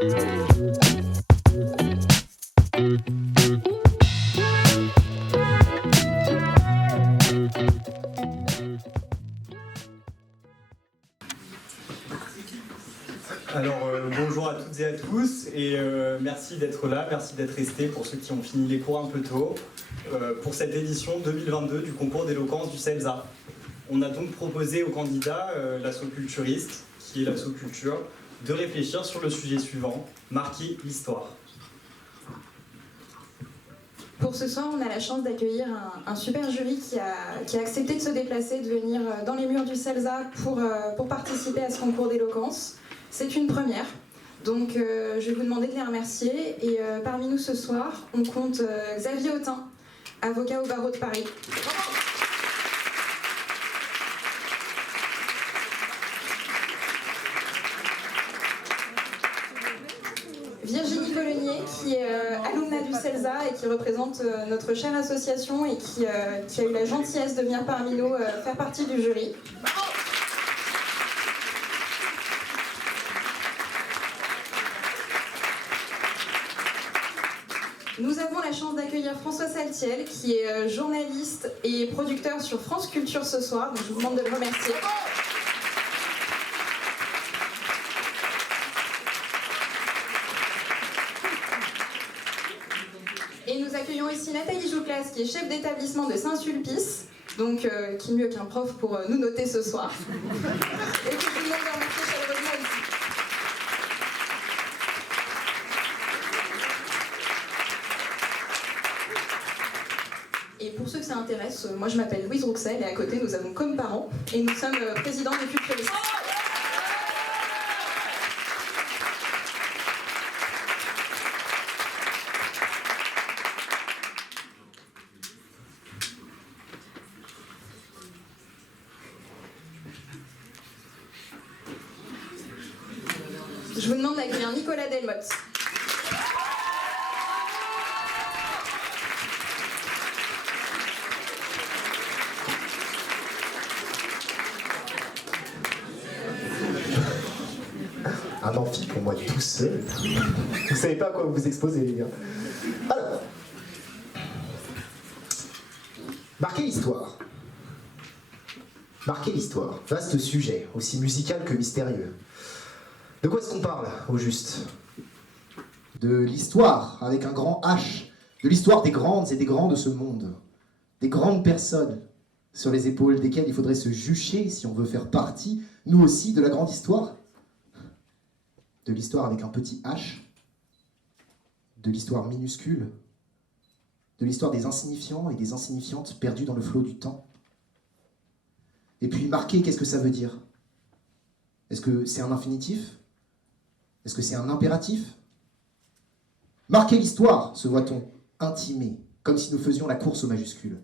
Bonjour à toutes et à tous, et merci d'être là, merci d'être restés pour ceux qui ont fini les cours un peu tôt, pour cette édition 2022 du concours d'éloquence du CELSA. On a donc proposé aux candidats, l'asso culturiste, qui est l'asso culture, de réfléchir sur le sujet suivant, marquer l'histoire. Pour ce soir, on a la chance d'accueillir un super jury qui a accepté de se déplacer, de venir dans les murs du CELSA pour participer à ce concours d'éloquence. C'est une première, donc je vais vous demander de les remercier. Et parmi nous ce soir, on compte Xavier Autain, avocat au barreau de Paris. Virginie Colonier, qui est alumna du CELSA et qui représente notre chère association et qui a eu la gentillesse de venir parmi nous faire partie du jury. Nous avons la chance d'accueillir François Saltiel, qui est journaliste et producteur sur France Culture ce soir, donc je vous demande de le remercier. Et nous accueillons aussi Nathalie Jouclas, qui est chef d'établissement de Saint-Sulpice, donc qui mieux qu'un prof pour nous noter ce soir. Et que je vous demande de remercier chaleureusement aussi. Et pour ceux que ça intéresse, moi je m'appelle Louise Rouxel et à côté nous avons Comme Parents et nous sommes présidents des Culturistes. Je vous demande d'accueillir Nicolas Delmotte. Un amphi pour moi tout seul. Vous savez pas à quoi vous vous exposez, les gars. Alors, marquer l'histoire. Marquer l'histoire. Vaste sujet, aussi musical que mystérieux. De quoi est-ce qu'on parle, au juste? De l'histoire, avec un grand H. De l'histoire des grandes et des grands de ce monde. Des grandes personnes, sur les épaules desquelles il faudrait se jucher si on veut faire partie, nous aussi, de la grande histoire. De l'histoire avec un petit H, de l'histoire minuscule, de l'histoire des insignifiants et des insignifiantes perdus dans le flot du temps. Et puis marquer, qu'est-ce que ça veut dire? Est-ce que c'est un infinitif? Est-ce que c'est un impératif? Marquer l'histoire, se voit-on, intimer, comme si nous faisions la course aux majuscules.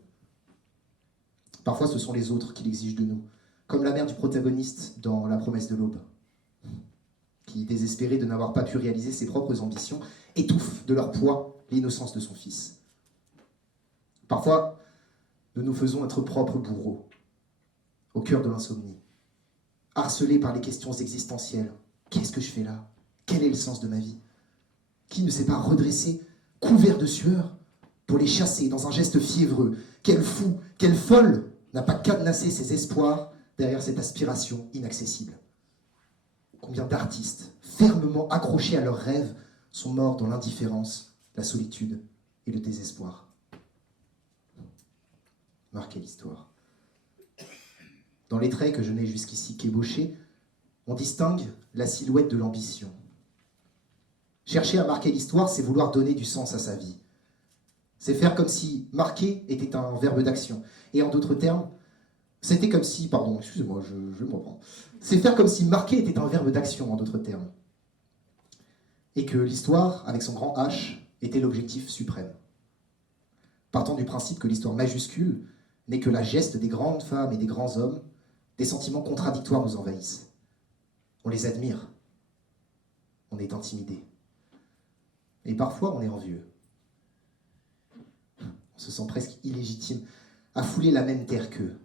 Parfois ce sont les autres qui l'exigent de nous, comme la mère du protagoniste dans La promesse de l'aube, qui, désespérée de n'avoir pas pu réaliser ses propres ambitions, étouffe de leur poids l'innocence de son fils. Parfois, nous nous faisons notre propre bourreau, au cœur de l'insomnie, harcelés par les questions existentielles. Qu'est-ce que je fais là? Quel est le sens de ma vie? Qui ne s'est pas redressé, couvert de sueur, pour les chasser dans un geste fiévreux? Quel fou, quelle folle n'a pas cadenassé ses espoirs derrière cette aspiration inaccessible? Combien d'artistes, fermement accrochés à leurs rêves, sont morts dans l'indifférence, la solitude et le désespoir. Marquer l'histoire. Dans les traits que je n'ai jusqu'ici qu'ébauchés, on distingue la silhouette de l'ambition. Chercher à marquer l'histoire, c'est vouloir donner du sens à sa vie. C'est faire comme si marquer était un verbe d'action. Et en d'autres termes, c'était comme si, pardon, excusez-moi, je me reprends. C'est faire comme si marquer était un verbe d'action, en d'autres termes. Et que l'histoire, avec son grand H, était l'objectif suprême. Partant du principe que l'histoire majuscule n'est que la geste des grandes femmes et des grands hommes, des sentiments contradictoires nous envahissent. On les admire. On est intimidé. Et parfois, on est envieux. On se sent presque illégitime à fouler la même terre qu'eux.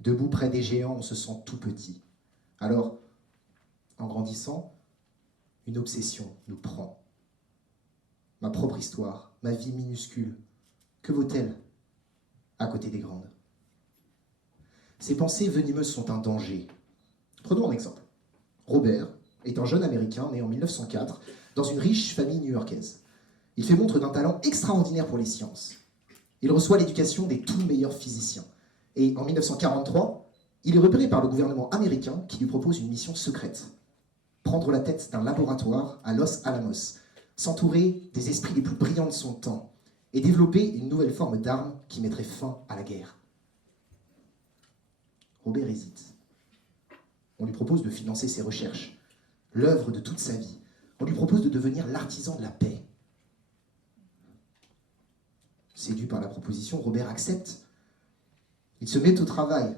Debout près des géants, on se sent tout petit. Alors, en grandissant, une obsession nous prend. Ma propre histoire, ma vie minuscule, que vaut-elle à côté des grandes? Ces pensées venimeuses sont un danger. Prenons un exemple. Robert est un jeune Américain né en 1904 dans une riche famille new-yorkaise. Il fait montre d'un talent extraordinaire pour les sciences. Il reçoit l'éducation des tout meilleurs physiciens. Et en 1943, il est repéré par le gouvernement américain qui lui propose une mission secrète. Prendre la tête d'un laboratoire à Los Alamos, s'entourer des esprits les plus brillants de son temps et développer une nouvelle forme d'arme qui mettrait fin à la guerre. Robert hésite. On lui propose de financer ses recherches, l'œuvre de toute sa vie. On lui propose de devenir l'artisan de la paix. Séduit par la proposition, Robert accepte. Il se met au travail,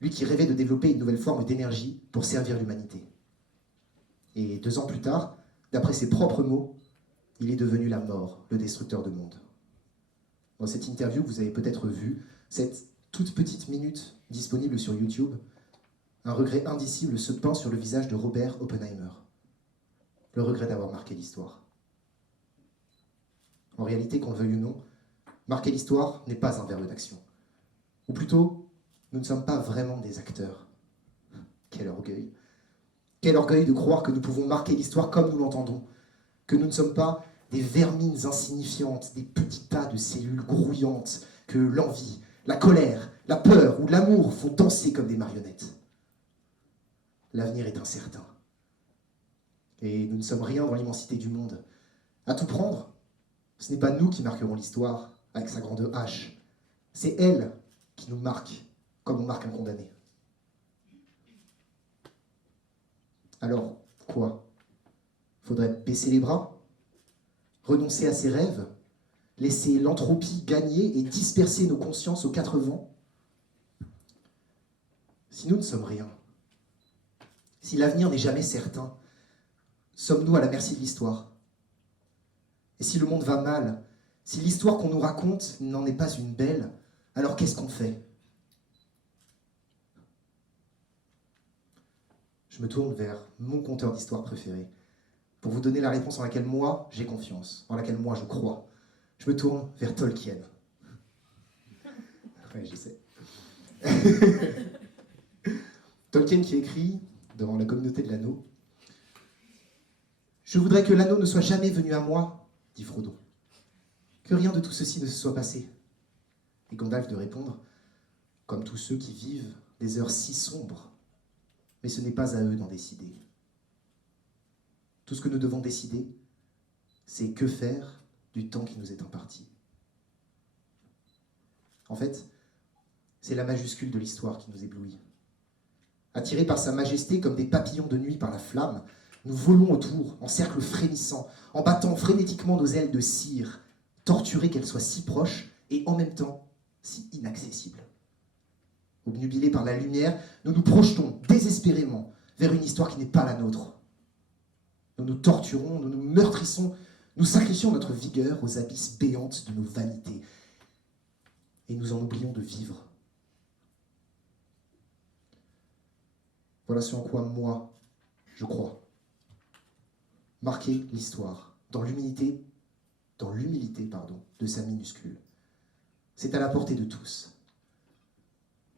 lui qui rêvait de développer une nouvelle forme d'énergie pour servir l'humanité. Et 2 ans plus tard, d'après ses propres mots, il est devenu la mort, le destructeur de monde. Dans cette interview, vous avez peut-être vu cette toute petite minute disponible sur YouTube. Un regret indicible se peint sur le visage de Robert Oppenheimer. Le regret d'avoir marqué l'histoire. En réalité, qu'on le veuille ou non, marquer l'histoire n'est pas un verbe d'action. Ou plutôt, nous ne sommes pas vraiment des acteurs. Quel orgueil. Quel orgueil de croire que nous pouvons marquer l'histoire comme nous l'entendons. Que nous ne sommes pas des vermines insignifiantes, des petits tas de cellules grouillantes que l'envie, la colère, la peur ou l'amour font danser comme des marionnettes. L'avenir est incertain. Et nous ne sommes rien dans l'immensité du monde. À tout prendre, ce n'est pas nous qui marquerons l'histoire avec sa grande hache. C'est elle qui nous marque comme on marque un condamné. Alors, quoi? Faudrait baisser les bras? Renoncer à ses rêves? Laisser l'entropie gagner et disperser nos consciences aux 4 vents? Si nous ne sommes rien, si l'avenir n'est jamais certain, sommes-nous à la merci de l'histoire? Et si le monde va mal, si l'histoire qu'on nous raconte n'en est pas une belle, alors qu'est-ce qu'on fait? Je me tourne vers mon conteur d'histoire préféré, pour vous donner la réponse en laquelle moi j'ai confiance, en laquelle moi je crois. Je me tourne vers Tolkien. Oui, je sais. Tolkien qui écrit, devant la communauté de l'anneau, « Je voudrais que l'anneau ne soit jamais venu à moi, dit Frodon. Que rien de tout ceci ne se soit passé. » Et Gandalf de répondre, « Comme tous ceux qui vivent des heures si sombres, mais ce n'est pas à eux d'en décider. Tout ce que nous devons décider, c'est que faire du temps qui nous est imparti. » En fait, c'est la majuscule de l'histoire qui nous éblouit. Attirés par sa majesté comme des papillons de nuit par la flamme, nous volons autour, en cercle frémissant, en battant frénétiquement nos ailes de cire, torturés qu'elles soient si proches et en même temps si inaccessibles. Obnubilés par la lumière, nous nous projetons désespérément vers une histoire qui n'est pas la nôtre. Nous nous torturons, nous nous meurtrissons, nous sacrifions notre vigueur aux abysses béantes de nos vanités. Et nous en oublions de vivre. Voilà ce en quoi moi, je crois. Marquer l'histoire dans l'humilité de sa minuscule. C'est à la portée de tous.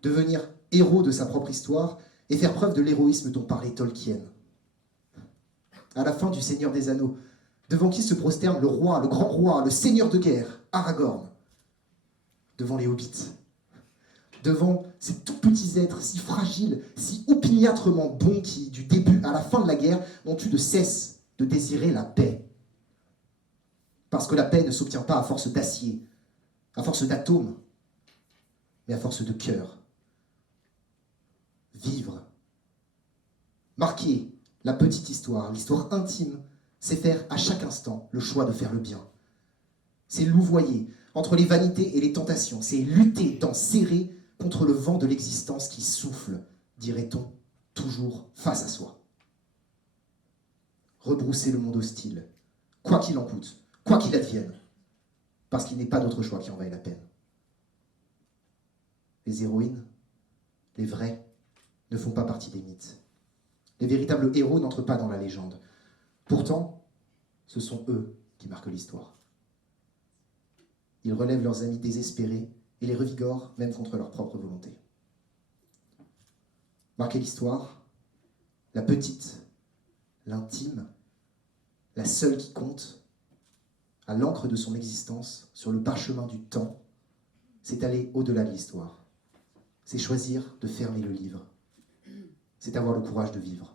Devenir héros de sa propre histoire et faire preuve de l'héroïsme dont parlait Tolkien. À la fin du Seigneur des Anneaux, devant qui se prosterne le roi, le grand roi, le seigneur de guerre, Aragorn. Devant les hobbits. Devant ces tout petits êtres si fragiles, si opiniâtrement bons qui, du début à la fin de la guerre, n'ont eu de cesse de désirer la paix. Parce que la paix ne s'obtient pas à force d'acier, à force d'atomes, mais à force de cœur. Vivre. Marquer la petite histoire, l'histoire intime, c'est faire à chaque instant le choix de faire le bien. C'est louvoyer entre les vanités et les tentations, c'est lutter, dents serrées, contre le vent de l'existence qui souffle, dirait-on, toujours face à soi. Rebrousser le monde hostile, quoi qu'il en coûte, quoi qu'il advienne, parce qu'il n'est pas d'autre choix qui en vaille la peine. Les héroïnes, les vraies, ne font pas partie des mythes. Les véritables héros n'entrent pas dans la légende. Pourtant, ce sont eux qui marquent l'histoire. Ils relèvent leurs amis désespérés et les revigorent même contre leur propre volonté. Marquer l'histoire, la petite, l'intime, la seule qui compte, à l'encre de son existence, sur le parchemin du temps, c'est aller au-delà de l'histoire. C'est choisir de fermer le livre. C'est avoir le courage de vivre.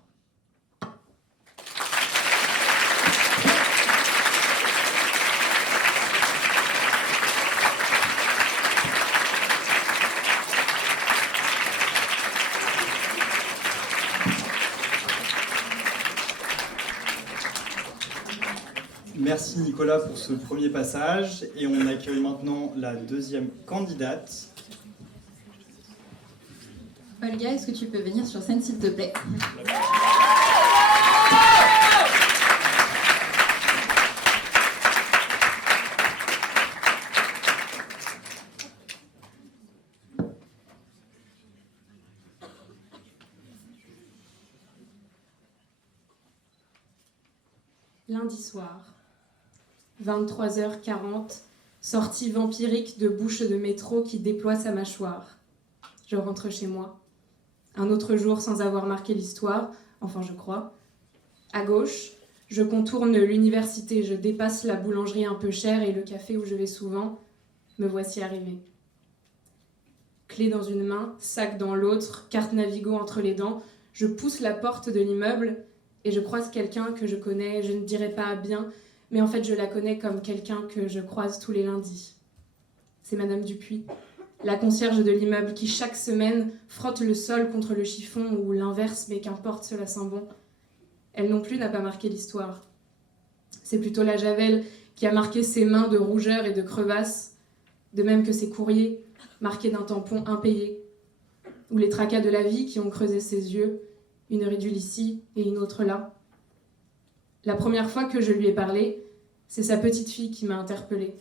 Merci Nicolas pour ce premier passage et on accueille maintenant la deuxième candidate. Olga, est-ce que tu peux venir sur scène s'il te plaît? Lundi soir, 23h40, sortie vampirique de bouche de métro qui déploie sa mâchoire. Je rentre chez moi. Un autre jour sans avoir marqué l'histoire, enfin je crois. À gauche, je contourne l'université, je dépasse la boulangerie un peu chère et le café où je vais souvent. Me voici arrivée. Clé dans une main, sac dans l'autre, carte Navigo entre les dents, je pousse la porte de l'immeuble et je croise quelqu'un que je connais, je ne dirais pas bien, mais en fait je la connais comme quelqu'un que je croise tous les lundis. C'est Madame Dupuis, la concierge de l'immeuble qui chaque semaine frotte le sol contre le chiffon ou l'inverse, mais qu'importe, cela sent bon. Elle non plus n'a pas marqué l'histoire. C'est plutôt la Javel qui a marqué ses mains de rougeur et de crevasses, de même que ses courriers, marqués d'un tampon impayé, ou les tracas de la vie qui ont creusé ses yeux, une ridule ici et une autre là. La première fois que je lui ai parlé, c'est sa petite fille qui m'a interpellée.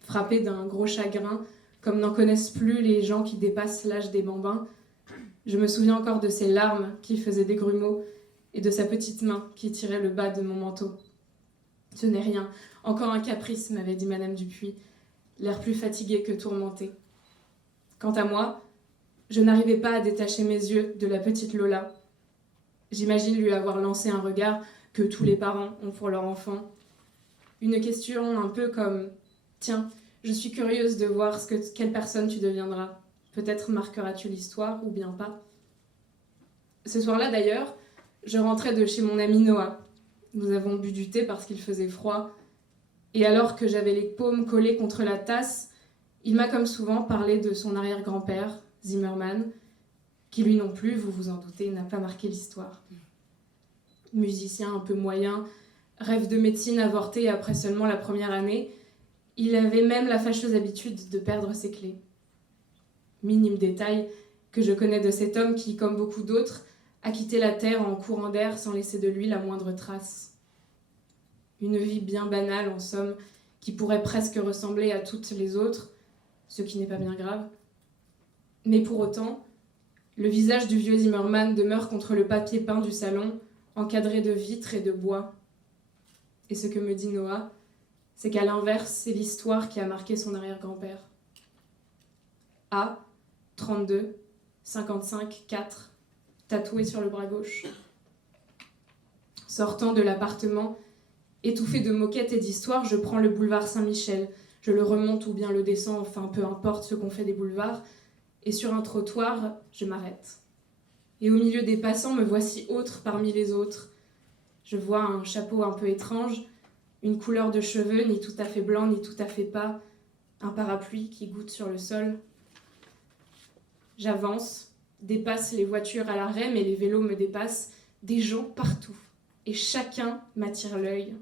Frappée d'un gros chagrin, comme n'en connaissent plus les gens qui dépassent l'âge des bambins, je me souviens encore de ses larmes qui faisaient des grumeaux et de sa petite main qui tirait le bas de mon manteau. Ce n'est rien, encore un caprice, m'avait dit Madame Dupuis, l'air plus fatigué que tourmenté. Quant à moi, je n'arrivais pas à détacher mes yeux de la petite Lola. J'imagine lui avoir lancé un regard que tous les parents ont pour leur enfant. Une question un peu comme « Tiens, je suis curieuse de voir quelle personne tu deviendras. Peut-être marqueras-tu l'histoire ou bien pas. » Ce soir-là d'ailleurs, je rentrais de chez mon ami Noah. Nous avons bu du thé parce qu'il faisait froid. Et alors que j'avais les paumes collées contre la tasse, il m'a comme souvent parlé de son arrière-grand-père, Zimmerman, qui lui non plus, vous vous en doutez, n'a pas marqué l'histoire. Musicien un peu moyen, rêve de médecine avorté après seulement la première année, il avait même la fâcheuse habitude de perdre ses clés. Minime détail que je connais de cet homme qui, comme beaucoup d'autres, a quitté la terre en courant d'air sans laisser de lui la moindre trace. Une vie bien banale, en somme, qui pourrait presque ressembler à toutes les autres, ce qui n'est pas bien grave. Mais pour autant, le visage du vieux Zimmerman demeure contre le papier peint du salon, encadré de vitres et de bois. Et ce que me dit Noah, c'est qu'à l'inverse, c'est l'histoire qui a marqué son arrière-grand-père. A, 32, 55, 4, tatoué sur le bras gauche. Sortant de l'appartement, étouffé de moquettes et d'histoires, je prends le boulevard Saint-Michel. Je le remonte ou bien le descends, enfin peu importe ce qu'on fait des boulevards. Et sur un trottoir, je m'arrête. Et au milieu des passants, me voici autre parmi les autres. Je vois un chapeau un peu étrange, une couleur de cheveux ni tout à fait blanc ni tout à fait pas, un parapluie qui goutte sur le sol. J'avance, dépasse les voitures à l'arrêt, mais les vélos me dépassent, des gens partout. Et chacun m'attire l'œil.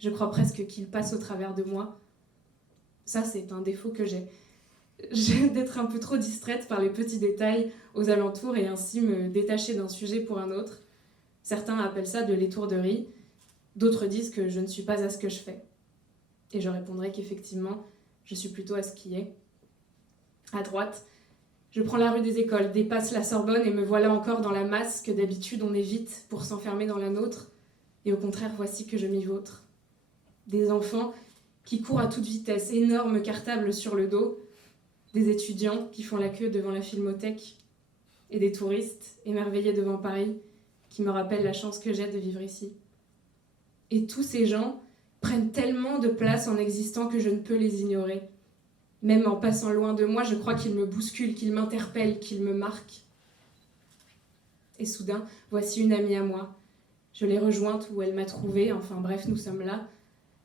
Je crois presque qu'ils passent au travers de moi. Ça, c'est un défaut que j'ai. J'ai d'être un peu trop distraite par les petits détails aux alentours et ainsi me détacher d'un sujet pour un autre. Certains appellent ça de l'étourderie, d'autres disent que je ne suis pas à ce que je fais. Et je répondrai qu'effectivement, je suis plutôt à ce qui est. À droite, je prends la rue des Écoles, dépasse la Sorbonne et me voilà encore dans la masse que d'habitude on évite pour s'enfermer dans la nôtre. Et au contraire, voici que je m'y vautre. Des enfants qui courent à toute vitesse, énormes cartables sur le dos, des étudiants qui font la queue devant la filmothèque, et des touristes émerveillés devant Paris, qui me rappellent la chance que j'ai de vivre ici. Et tous ces gens prennent tellement de place en existant que je ne peux les ignorer. Même en passant loin de moi, je crois qu'ils me bousculent, qu'ils m'interpellent, qu'ils me marquent. Et soudain, voici une amie à moi. Je l'ai rejointe où elle m'a trouvée, enfin bref, nous sommes là.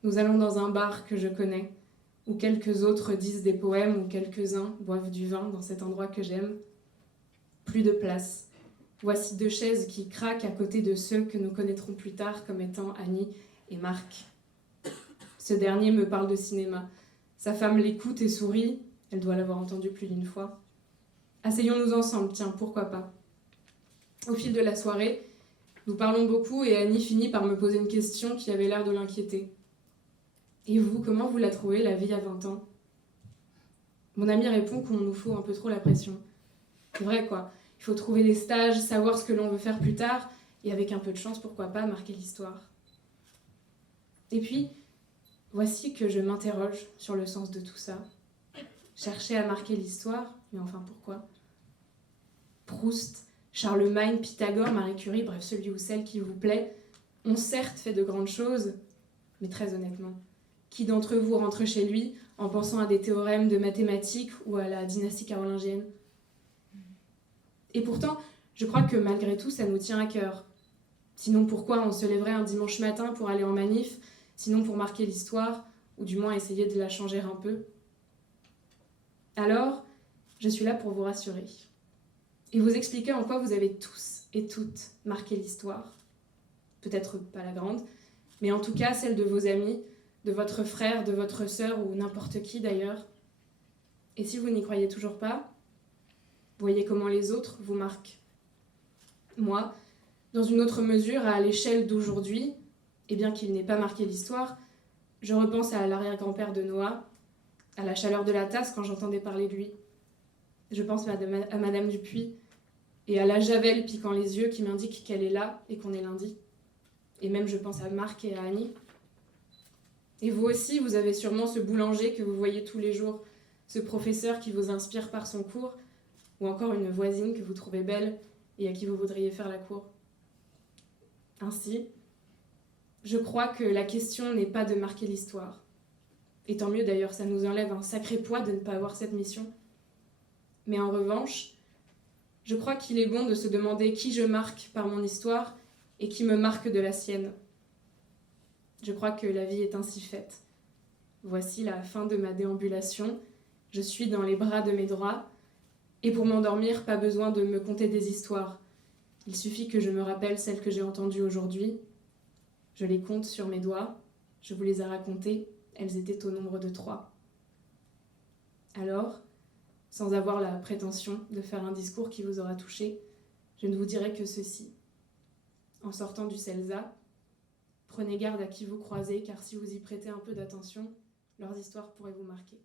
Nous allons dans un bar que je connais, où quelques autres disent des poèmes, où quelques-uns boivent du vin dans cet endroit que j'aime. Plus de place. Voici 2 chaises qui craquent à côté de ceux que nous connaîtrons plus tard comme étant Annie et Marc. Ce dernier me parle de cinéma. Sa femme l'écoute et sourit. Elle doit l'avoir entendu plus d'une fois. Asseyons-nous ensemble, tiens, pourquoi pas. Au fil de la soirée, nous parlons beaucoup et Annie finit par me poser une question qui avait l'air de l'inquiéter. Et vous, comment vous la trouvez, la vie à 20 ans ? Mon ami répond qu'on nous fout un peu trop la pression. C'est vrai, quoi. Il faut trouver des stages, savoir ce que l'on veut faire plus tard, et avec un peu de chance, pourquoi pas, marquer l'histoire. Et puis, voici que je m'interroge sur le sens de tout ça. Chercher à marquer l'histoire, mais enfin pourquoi ? Proust, Charlemagne, Pythagore, Marie Curie, bref, celui ou celle qui vous plaît, ont certes fait de grandes choses, mais très honnêtement, qui d'entre vous rentre chez lui en pensant à des théorèmes de mathématiques ou à la dynastie carolingienne ? Et pourtant, je crois que malgré tout, ça nous tient à cœur. Sinon, pourquoi on se lèverait un dimanche matin pour aller en manif ? Sinon pour marquer l'histoire, ou du moins essayer de la changer un peu. Alors, je suis là pour vous rassurer. Et vous expliquer en quoi vous avez tous et toutes marqué l'histoire. Peut-être pas la grande, mais en tout cas celle de vos amis, de votre frère, de votre sœur, ou n'importe qui d'ailleurs. Et si vous n'y croyez toujours pas, voyez comment les autres vous marquent. Moi, dans une autre mesure, à l'échelle d'aujourd'hui, et bien qu'il n'ait pas marqué l'histoire, je repense à l'arrière-grand-père de Noah, à la chaleur de la tasse quand j'entendais parler de lui. Je pense à Madame Dupuis, et à la Javel piquant les yeux qui m'indique qu'elle est là et qu'on est lundi. Et même je pense à Marc et à Annie. Et vous aussi, vous avez sûrement ce boulanger que vous voyez tous les jours, ce professeur qui vous inspire par son cours, ou encore une voisine que vous trouvez belle et à qui vous voudriez faire la cour. Ainsi, je crois que la question n'est pas de marquer l'histoire. Et tant mieux d'ailleurs, ça nous enlève un sacré poids de ne pas avoir cette mission. Mais en revanche, je crois qu'il est bon de se demander qui je marque par mon histoire et qui me marque de la sienne. Je crois que la vie est ainsi faite. Voici la fin de ma déambulation. Je suis dans les bras de mes droits. Et pour m'endormir, pas besoin de me conter des histoires. Il suffit que je me rappelle celles que j'ai entendues aujourd'hui. Je les compte sur mes doigts. Je vous les ai racontées. Elles étaient au nombre de 3. Alors, sans avoir la prétention de faire un discours qui vous aura touché, je ne vous dirai que ceci. En sortant du CELSA, prenez garde à qui vous croisez, car si vous y prêtez un peu d'attention, leurs histoires pourraient vous marquer.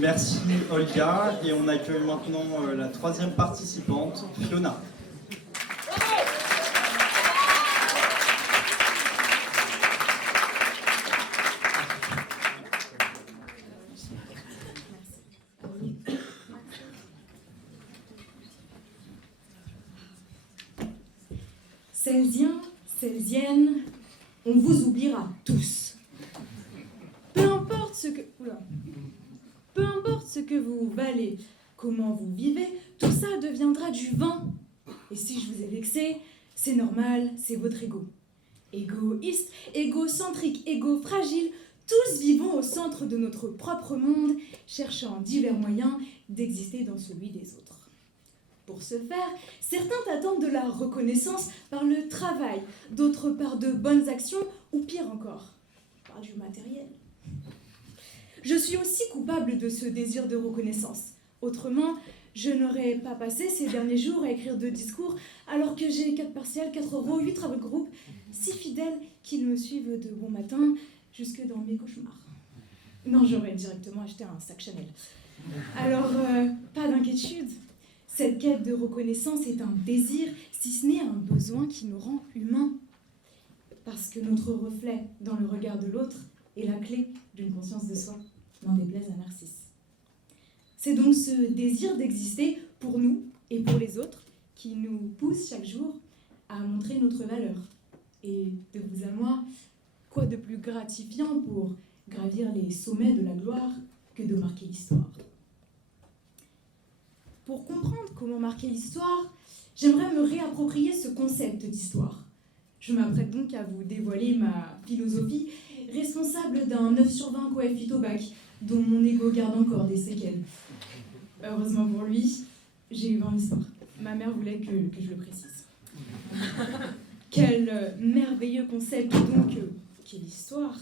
Merci Olga, et on accueille maintenant la 3e participante, Fiona. Celsiens, Celsiennes, on vous oubliera tous. Peu importe ce que vous valez, comment vous vivez, tout ça deviendra du vent. Et si je vous ai vexé, c'est normal, c'est votre ego. Égoïste, égocentrique, égo fragile, tous vivons au centre de notre propre monde, cherchant divers moyens d'exister dans celui des autres. Pour ce faire, certains attendent de la reconnaissance par le travail, d'autres par de bonnes actions, ou pire encore, par du matériel. Je suis aussi coupable de ce désir de reconnaissance. Autrement, Je n'aurais pas passé ces derniers jours à écrire de discours alors que j'ai 4 partiels, 4 oraux, 8 travaux de groupe, si fidèles qu'ils me suivent de bon matin jusque dans mes cauchemars. Non, j'aurais directement acheté un sac Chanel. Alors, pas d'inquiétude. Cette quête de reconnaissance est un désir, si ce n'est un besoin qui nous rend humains. Parce que notre reflet dans le regard de l'autre est la clé d'une conscience de soi, n'en déplaise à Narcisse. C'est donc ce désir d'exister pour nous et pour les autres qui nous pousse chaque jour à montrer notre valeur. Et de vous à moi, quoi de plus gratifiant pour gravir les sommets de la gloire que de marquer l'histoire. Pour comprendre comment marquer l'histoire, j'aimerais me réapproprier ce concept d'histoire. Je m'apprête donc à vous dévoiler ma philosophie, responsable d'un 9 sur 20 coefficient au bac, dont mon ego garde encore des séquelles. Heureusement pour lui, j'ai eu 20 en histoire. Ma mère voulait que je le précise. Quel merveilleux concept donc qu'est l'histoire,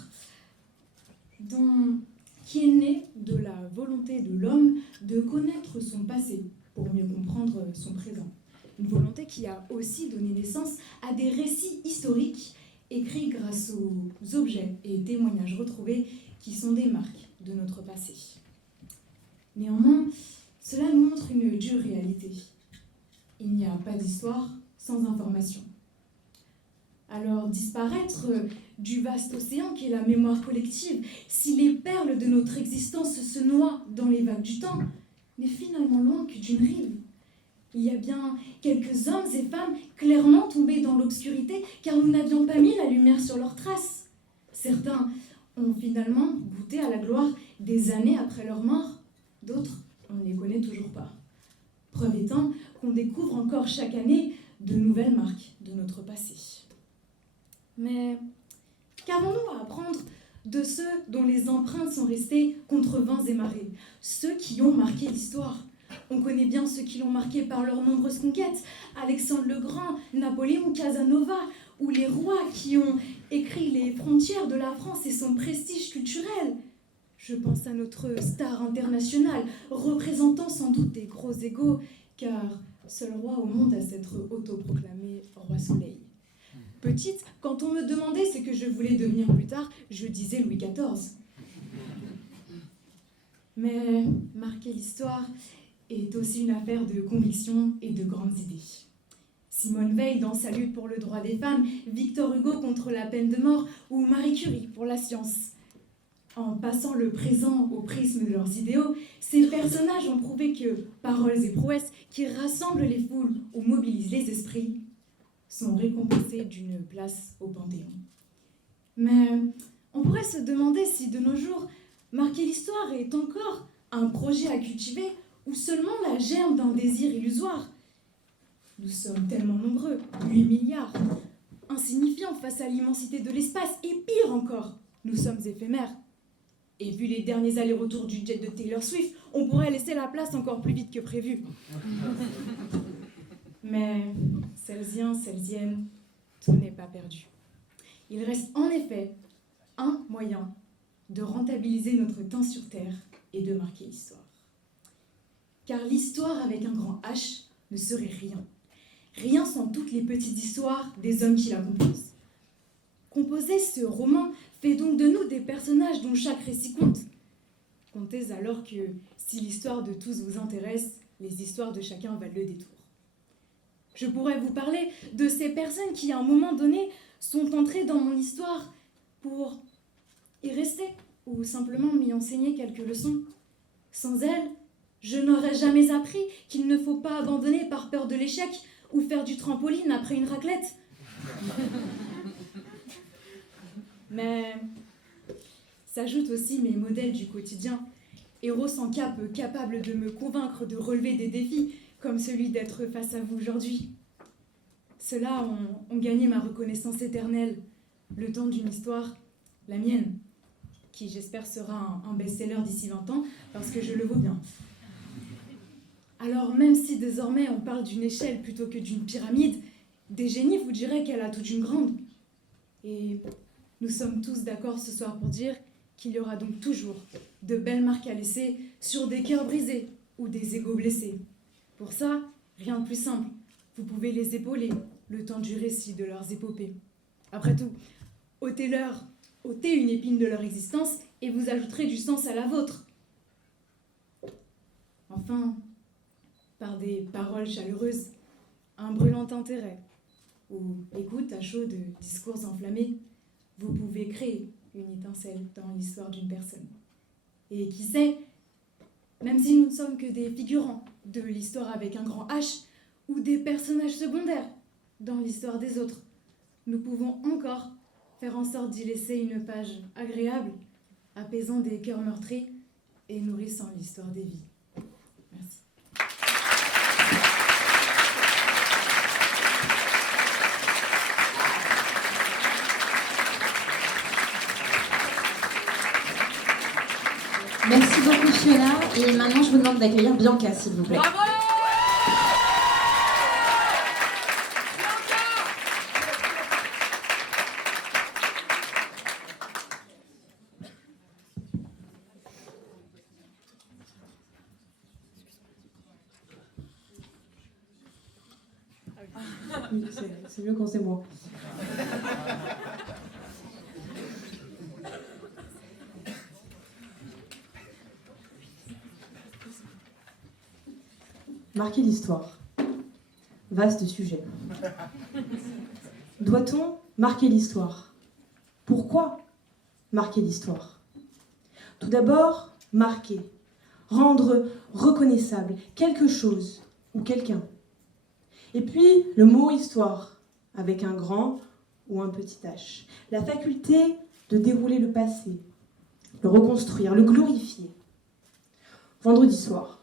qui est né de la volonté de l'homme de connaître son passé pour mieux comprendre son présent. Une volonté qui a aussi donné naissance à des récits historiques écrits grâce aux objets et témoignages retrouvés qui sont des marques de notre passé. Néanmoins, cela nous montre une dure réalité. Il n'y a pas d'histoire sans information. Alors disparaître du vaste océan qu'est la mémoire collective, si les perles de notre existence se noient dans les vagues du temps, n'est finalement loin que d'une rive. Il y a bien quelques hommes et femmes clairement tombés dans l'obscurité car nous n'avions pas mis la lumière sur leurs traces. Certains ont finalement goûté à la gloire des années après leur mort, d'autres, on ne les connaît toujours pas. Preuve étant qu'on découvre encore chaque année de nouvelles marques de notre passé. Mais qu'avons-nous à apprendre de ceux dont les empreintes sont restées contre vents et marées, ceux qui ont marqué l'histoire? On connaît bien ceux qui l'ont marqué par leurs nombreuses conquêtes, Alexandre le Grand, Napoléon, Casanova, ou les rois qui ont écrit les frontières de la France et son prestige culturel. Je pense à notre star internationale, représentant sans doute des gros égaux, car seul roi au monde à s'être autoproclamé roi soleil. Petite, quand on me demandait ce que je voulais devenir plus tard, je disais Louis XIV. Mais marquer l'histoire est aussi une affaire de conviction et de grandes idées. Simone Veil dans sa lutte pour le droit des femmes, Victor Hugo contre la peine de mort ou Marie Curie pour la science. En passant le présent au prisme de leurs idéaux, ces personnages ont prouvé que paroles et prouesses qui rassemblent les foules ou mobilisent les esprits sont récompensées d'une place au Panthéon. Mais on pourrait se demander si de nos jours, marquer l'histoire est encore un projet à cultiver ou seulement la germe d'un désir illusoire. Nous sommes tellement nombreux, 8 milliards, insignifiants face à l'immensité de l'espace, et pire encore, nous sommes éphémères. Et vu les derniers allers-retours du jet de Taylor Swift, on pourrait laisser la place encore plus vite que prévu. Mais, Celsiens, Celsiennes, tout n'est pas perdu. Il reste en effet un moyen de rentabiliser notre temps sur Terre et de marquer l'histoire. Car l'histoire avec un grand H ne serait rien. Rien sans toutes les petites histoires des hommes qui la composent. Composer ce roman fait donc de nous des personnages dont chaque récit compte. Comptez alors que, si l'histoire de tous vous intéresse, les histoires de chacun valent le détour. Je pourrais vous parler de ces personnes qui, à un moment donné, sont entrées dans mon histoire pour y rester ou simplement m'y enseigner quelques leçons. Sans elles, je n'aurais jamais appris qu'il ne faut pas abandonner par peur de l'échec ou faire du trampoline après une raclette. Mais s'ajoutent aussi mes modèles du quotidien, héros sans cape capables de me convaincre de relever des défis comme celui d'être face à vous aujourd'hui. Ceux-là ont gagné ma reconnaissance éternelle, le temps d'une histoire, la mienne, qui j'espère sera un best-seller d'ici 20 ans, parce que je le vaux bien. Alors même si désormais on parle d'une échelle plutôt que d'une pyramide, des génies vous diraient qu'elle a toute une grande. Et nous sommes tous d'accord ce soir pour dire qu'il y aura donc toujours de belles marques à laisser sur des cœurs brisés ou des égos blessés. Pour ça, rien de plus simple. Vous pouvez les épauler le temps du récit de leurs épopées. Après tout, ôtez une épine de leur existence et vous ajouterez du sens à la vôtre. Enfin, par des paroles chaleureuses, un brûlant intérêt, ou écoute à chaud de discours enflammés, vous pouvez créer une étincelle dans l'histoire d'une personne. Et qui sait, même si nous ne sommes que des figurants de l'histoire avec un grand H, ou des personnages secondaires dans l'histoire des autres, nous pouvons encore faire en sorte d'y laisser une page agréable, apaisant des cœurs meurtris et nourrissant l'histoire des vies. Merci. Merci beaucoup Fiona. Et maintenant je vous demande d'accueillir Bianca s'il vous plaît. Bravo! C'est mieux quand c'est moi. Marquer l'histoire. Vaste sujet. Doit-on marquer l'histoire? Pourquoi marquer l'histoire? Tout d'abord, marquer. Rendre reconnaissable quelque chose ou quelqu'un. Et puis, le mot histoire, avec un grand ou un petit H. La faculté de dérouler le passé, le reconstruire, le glorifier. Vendredi soir,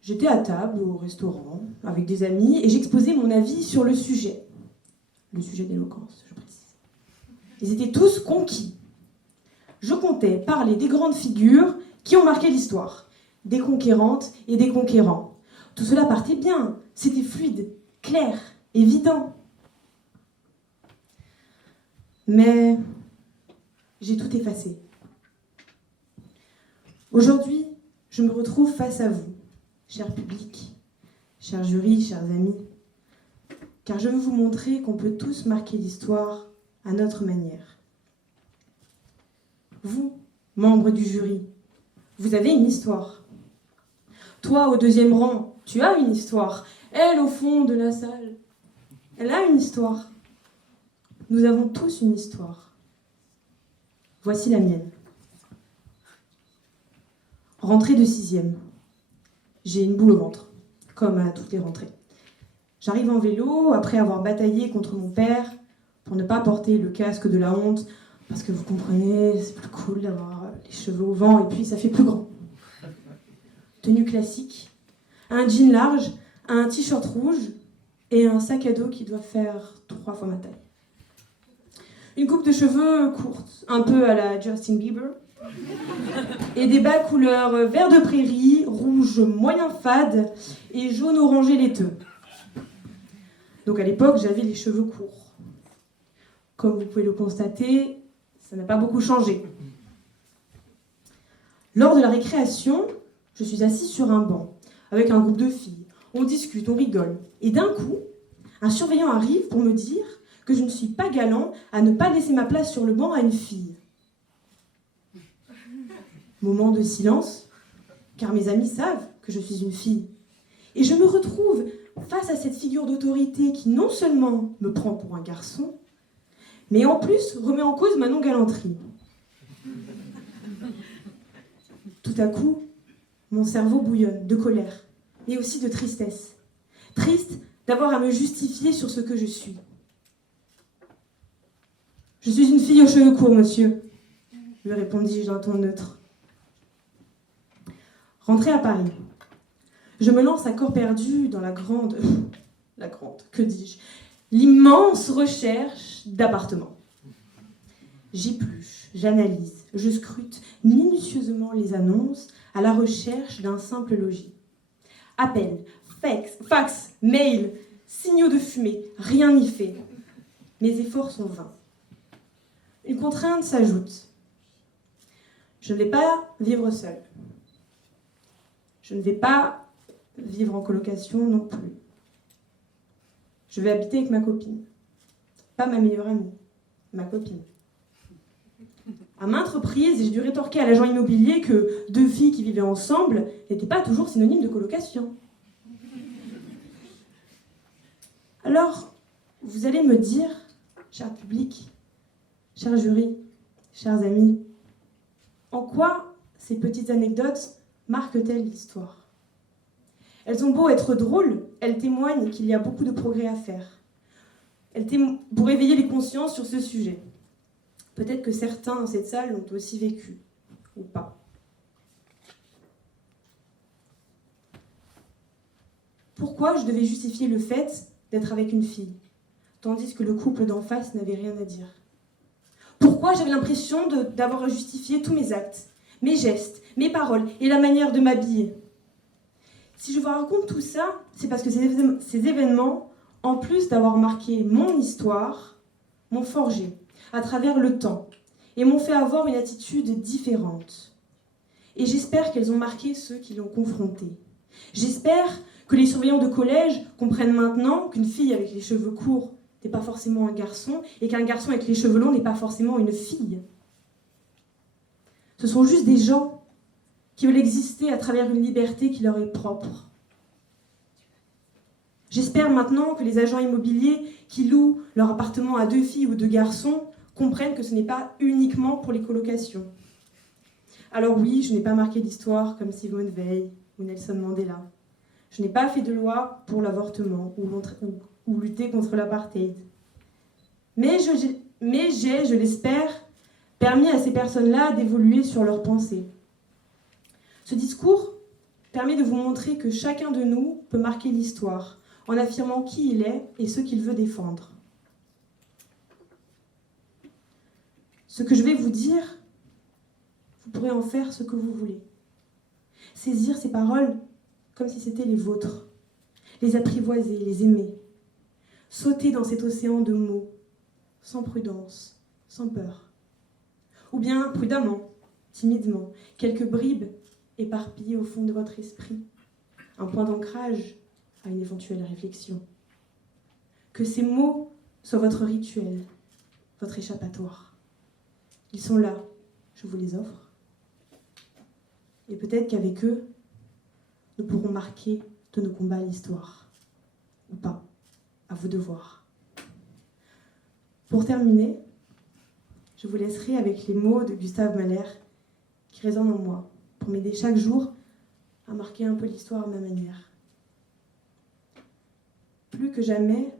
j'étais à table au restaurant avec des amis et j'exposais mon avis sur le sujet d'éloquence, je précise. Ils étaient tous conquis. Je comptais parler des grandes figures qui ont marqué l'histoire, des conquérantes et des conquérants. Tout cela partait bien, c'était fluide, clair, évident. Mais j'ai tout effacé. Aujourd'hui, je me retrouve face à vous, cher public, cher jury, chers amis, car je veux vous montrer qu'on peut tous marquer l'histoire à notre manière. Vous, membres du jury, vous avez une histoire. Toi, au deuxième rang, tu as une histoire. Elle, au fond de la salle, elle a une histoire. Nous avons tous une histoire. Voici la mienne. Rentrée de 6e. J'ai une boule au ventre, comme à toutes les rentrées. J'arrive en vélo après avoir bataillé contre mon père pour ne pas porter le casque de la honte, parce que vous comprenez, c'est plus cool d'avoir les cheveux au vent et puis ça fait plus grand. Tenue classique, un jean large, un t-shirt rouge et un sac à dos qui doit faire 3 fois ma taille. Une coupe de cheveux courte, un peu à la Justin Bieber, et des bas couleur vert de prairie, rouge moyen fade et jaune orangé laiteux. Donc à l'époque, j'avais les cheveux courts. Comme vous pouvez le constater, ça n'a pas beaucoup changé. Lors de la récréation, je suis assise sur un banc avec un groupe de filles. On discute, on rigole. Et d'un coup, un surveillant arrive pour me dire que je ne suis pas galant à ne pas laisser ma place sur le banc à une fille. Moment de silence, car mes amis savent que je suis une fille. Et je me retrouve face à cette figure d'autorité qui non seulement me prend pour un garçon, mais en plus remet en cause ma non-galanterie. Tout à coup, mon cerveau bouillonne de colère, et aussi de tristesse. Triste d'avoir à me justifier sur ce que je suis. « Je suis une fille aux cheveux courts, monsieur », lui répondis-je d'un ton neutre. Rentrée à Paris, je me lance à corps perdu dans l'immense recherche d'appartements. J'épluche, j'analyse, je scrute minutieusement les annonces à la recherche d'un simple logis. Appels, fax, mail, signaux de fumée, rien n'y fait. Mes efforts sont vains. Une contrainte s'ajoute. Je ne vais pas vivre seule. Je ne vais pas Vivre en colocation non plus. Je vais habiter avec ma copine. Pas ma meilleure amie, ma copine. À maintes reprises, j'ai dû rétorquer à l'agent immobilier que 2 filles qui vivaient ensemble n'étaient pas toujours synonymes de colocation. Alors, vous allez me dire, cher public, cher jury, chers amis, en quoi ces petites anecdotes marquent-elles l'histoire ? Elles ont beau être drôles, elles témoignent qu'il y a beaucoup de progrès à faire. Pour éveiller les consciences sur ce sujet. Peut-être que certains dans cette salle l'ont aussi vécu, ou pas. Pourquoi je devais justifier le fait d'être avec une fille, tandis que le couple d'en face n'avait rien à dire ? Pourquoi j'avais l'impression d'avoir à justifier tous mes actes, mes gestes, mes paroles et la manière de m'habiller ? Si je vous raconte tout ça, c'est parce que ces événements, en plus d'avoir marqué mon histoire, m'ont forgé à travers le temps et m'ont fait avoir une attitude différente. Et j'espère qu'elles ont marqué ceux qui l'ont confrontée. J'espère que les surveillants de collège comprennent maintenant qu'une fille avec les cheveux courts n'est pas forcément un garçon et qu'un garçon avec les cheveux longs n'est pas forcément une fille. Ce sont juste des gens qui veulent exister à travers une liberté qui leur est propre. J'espère maintenant que les agents immobiliers qui louent leur appartement à 2 filles ou 2 garçons comprennent que ce n'est pas uniquement pour les colocations. Alors oui, je n'ai pas marqué l'histoire comme Simone Veil ou Nelson Mandela. Je n'ai pas fait de loi pour l'avortement ou lutter contre l'apartheid. Mais j'ai, je l'espère, permis à ces personnes-là d'évoluer sur leurs pensées. Ce discours permet de vous montrer que chacun de nous peut marquer l'histoire en affirmant qui il est et ce qu'il veut défendre. Ce que je vais vous dire, vous pourrez en faire ce que vous voulez. Saisir ces paroles comme si c'était les vôtres, les apprivoiser, les aimer. Sauter dans cet océan de mots, sans prudence, sans peur. Ou bien prudemment, timidement, quelques bribes éparpillées au fond de votre esprit, un point d'ancrage à une éventuelle réflexion. Que ces mots soient votre rituel, votre échappatoire. Ils sont là, je vous les offre. Et peut-être qu'avec eux, nous pourrons marquer de nos combats l'histoire. Ou pas, à vous de voir. Pour terminer, je vous laisserai avec les mots de Gustave Mahler qui résonnent en moi, pour m'aider chaque jour à marquer un peu l'histoire à ma manière. Plus que jamais,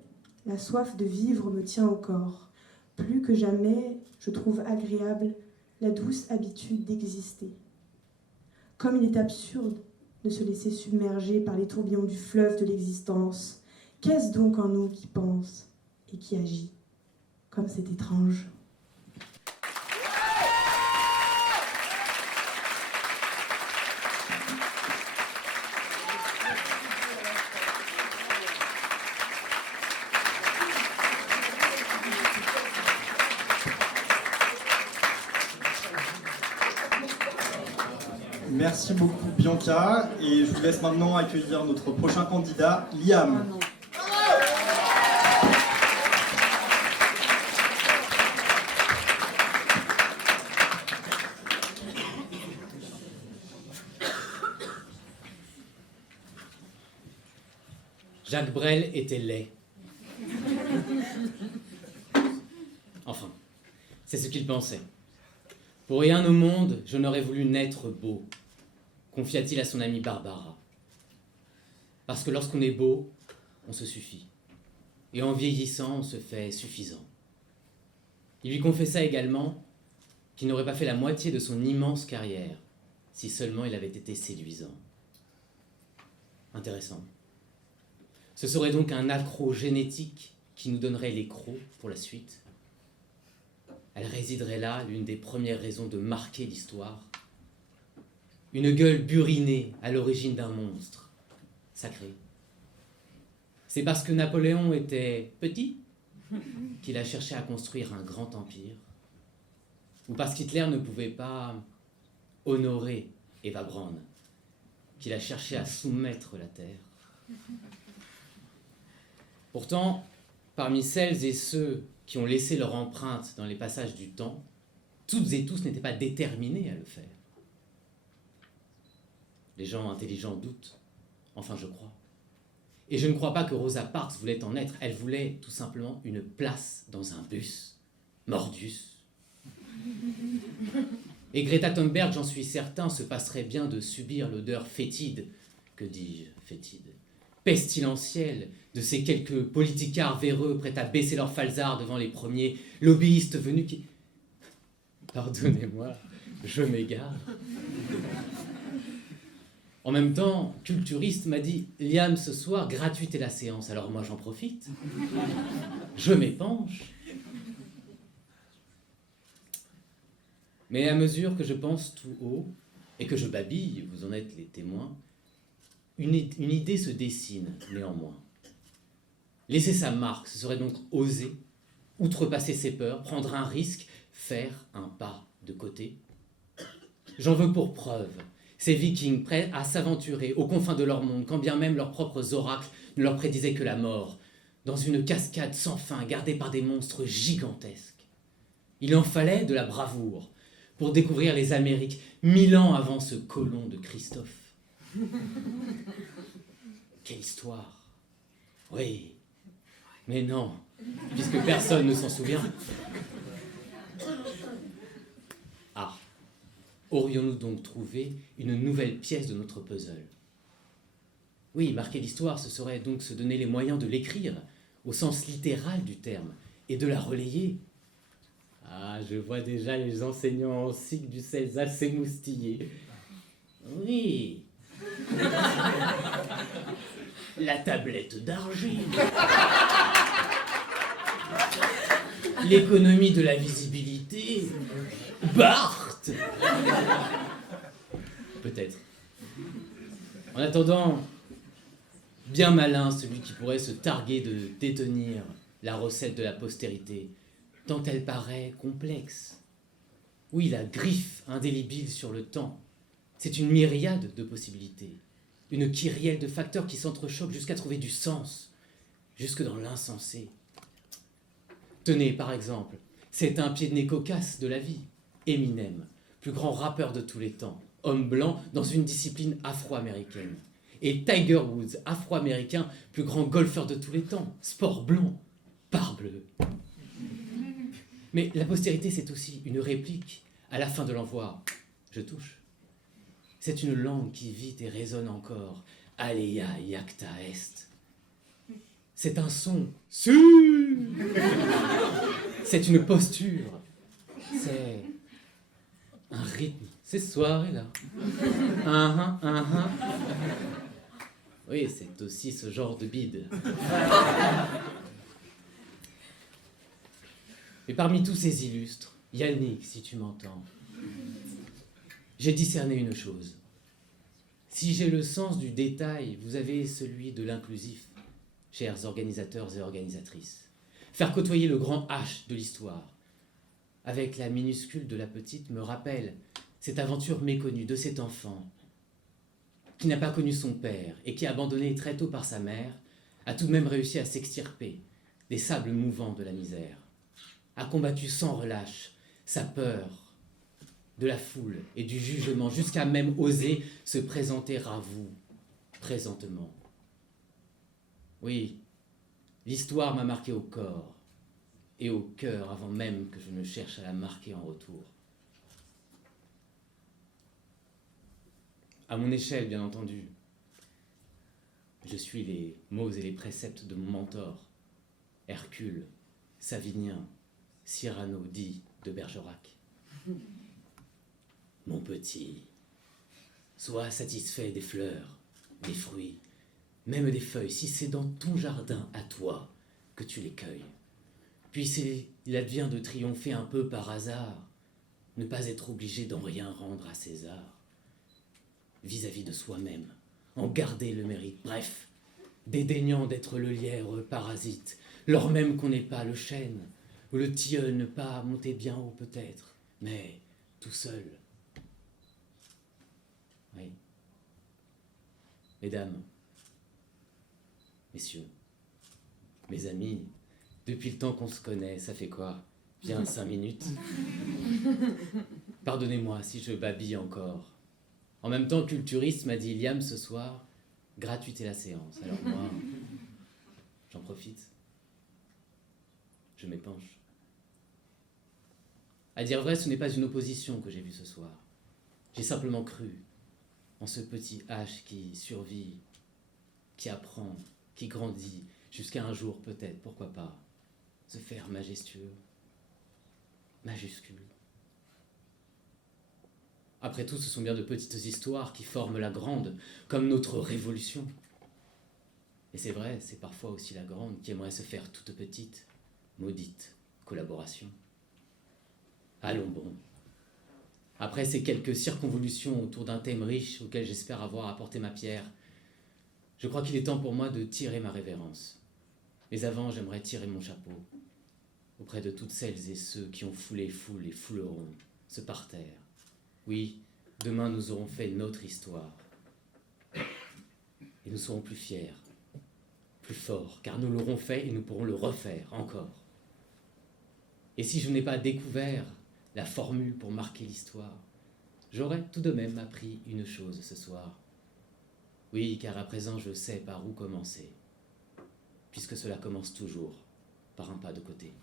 la soif de vivre me tient au corps. Plus que jamais, je trouve agréable la douce habitude d'exister. Comme il est absurde de se laisser submerger par les tourbillons du fleuve de l'existence, qu'est-ce donc en nous qui pense et qui agit ? Comme c'est étrange. Merci beaucoup Bianca et je vous laisse maintenant accueillir notre prochain candidat, Liam. Jacques Brel était laid. Enfin, c'est ce qu'il pensait. Pour rien au monde, je n'aurais voulu naître beau, confia-t-il à son amie Barbara. Parce que lorsqu'on est beau, on se suffit. Et en vieillissant, on se fait suffisant. Il lui confessa également qu'il n'aurait pas fait la moitié de son immense carrière si seulement il avait été séduisant. Intéressant. Ce serait donc un accro génétique qui nous donnerait les crocs pour la suite. Elle résiderait là l'une des premières raisons de marquer l'histoire. Une gueule burinée à l'origine d'un monstre sacré. C'est parce que Napoléon était petit qu'il a cherché à construire un grand empire, ou parce qu'Hitler ne pouvait pas honorer Eva Braun, qu'il a cherché à soumettre la terre. Pourtant, parmi celles et ceux qui ont laissé leur empreinte dans les passages du temps, toutes et tous n'étaient pas déterminés à le faire. Les gens intelligents doutent, enfin je crois. Et je ne crois pas que Rosa Parks voulait en être, elle voulait tout simplement une place dans un bus. Mordus. Et Greta Thunberg, j'en suis certain, se passerait bien de subir l'odeur fétide, que dis-je, fétide, pestilentielle, de ces quelques politicards véreux prêts à baisser leur falzar devant les premiers lobbyistes venus qui... Pardonnez-moi, je m'égare. En même temps, culturiste m'a dit « Liam, ce soir, gratuite est la séance, alors moi j'en profite. Je m'épanche. » Mais à mesure que je pense tout haut, et que je babille, vous en êtes les témoins, une idée se dessine néanmoins. Laisser sa marque, ce serait donc oser, outrepasser ses peurs, prendre un risque, faire un pas de côté. J'en veux pour preuve ces vikings prêts à s'aventurer aux confins de leur monde, quand bien même leurs propres oracles ne leur prédisaient que la mort, dans une cascade sans fin gardée par des monstres gigantesques. Il en fallait de la bravoure pour découvrir les Amériques 1000 ans avant ce colon de Christophe. Quelle histoire! Oui, mais non, puisque personne ne s'en souvient. Ah, aurions-nous donc trouvé une nouvelle pièce de notre puzzle? Oui, marquer l'histoire, ce serait donc se donner les moyens de l'écrire, au sens littéral du terme, et de la relayer. Ah, je vois déjà les enseignants en cycle du CELSA s'émoustiller. Oui. La tablette d'argile. L'économie de la visibilité. Barthes. Peut-être. En attendant, bien malin celui qui pourrait se targuer de détenir la recette de la postérité, tant elle paraît complexe. Oui, la griffe indélébile sur le temps, c'est une myriade de possibilités, une kyrielle de facteurs qui s'entrechoquent jusqu'à trouver du sens, jusque dans l'insensé. Tenez, par exemple, c'est un pied de nez cocasse de la vie, Eminem, plus grand rappeur de tous les temps, homme blanc dans une discipline afro-américaine. Et Tiger Woods, afro-américain, plus grand golfeur de tous les temps, sport blanc, parbleu. Mais la postérité, c'est aussi une réplique à la fin de l'envoi. Je touche. C'est une langue qui vit et résonne encore. Alea iacta est. C'est un son. C'est une posture. C'est un rythme. Ces soirées-là. Oui, c'est aussi ce genre de bide. Mais parmi tous ces illustres, Yannick, si tu m'entends, j'ai discerné une chose. Si j'ai le sens du détail, vous avez celui de l'inclusif, chers organisateurs et organisatrices. Faire côtoyer le grand H de l'histoire, avec la minuscule de la petite, me rappelle cette aventure méconnue de cet enfant qui n'a pas connu son père et qui, abandonné très tôt par sa mère, a tout de même réussi à s'extirper des sables mouvants de la misère, a combattu sans relâche sa peur de la foule et du jugement, jusqu'à même oser se présenter à vous, présentement. Oui, l'histoire m'a marqué au corps et au cœur avant même que je ne cherche à la marquer en retour. À mon échelle, bien entendu, je suis les mots et les préceptes de mon mentor, Hercule, Savinien, Cyrano dit de Bergerac. Mon petit, sois satisfait des fleurs, des fruits, même des feuilles, si c'est dans ton jardin à toi que tu les cueilles. Puis il advient de triompher un peu par hasard, ne pas être obligé d'en rien rendre à César, vis-à-vis de soi-même, en garder le mérite, bref, dédaignant d'être le lièvre parasite, lors même qu'on n'est pas le chêne, ou le tilleul ne pas monter bien haut peut-être, mais tout seul. Oui. mesdames, messieurs, mes amis, depuis le temps qu'on se connaît, ça fait quoi? Bien 5 minutes. Pardonnez-moi si je babille encore. En même temps, culturiste m'a dit Liam ce soir, gratuité la séance. Alors moi, j'en profite. Je m'épanche. À dire vrai, ce n'est pas une opposition que j'ai vue ce soir. J'ai simplement cru en ce petit H qui survit, qui apprend, qui grandit, jusqu'à un jour peut-être, pourquoi pas, se faire majestueux, majuscule. Après tout, ce sont bien de petites histoires qui forment la grande, comme notre révolution. Et c'est vrai, c'est parfois aussi la grande qui aimerait se faire toute petite, maudite collaboration. Allons bon. Après ces quelques circonvolutions autour d'un thème riche auquel j'espère avoir apporté ma pierre, je crois qu'il est temps pour moi de tirer ma révérence. Mais avant, j'aimerais tirer mon chapeau auprès de toutes celles et ceux qui ont foulé foule et fouleront ce parterre. Oui, demain nous aurons fait notre histoire. Et nous serons plus fiers, plus forts, car nous l'aurons fait et nous pourrons le refaire encore. Et si je n'ai pas découvert la formule pour marquer l'histoire, j'aurais tout de même appris une chose ce soir. Oui, car à présent je sais par où commencer, puisque cela commence toujours par un pas de côté.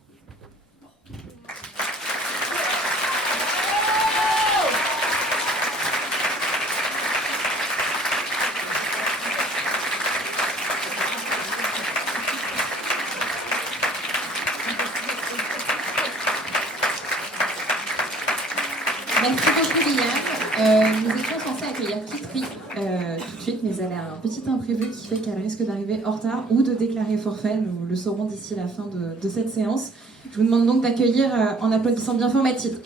Merci beaucoup, Liam. Nous étions censés accueillir Kitri tout de suite, mais elle a un petit imprévu qui fait qu'elle risque d'arriver en retard ou de déclarer forfait. Nous le saurons d'ici la fin de cette séance. Je vous demande donc d'accueillir en applaudissant bien fort Mathilde.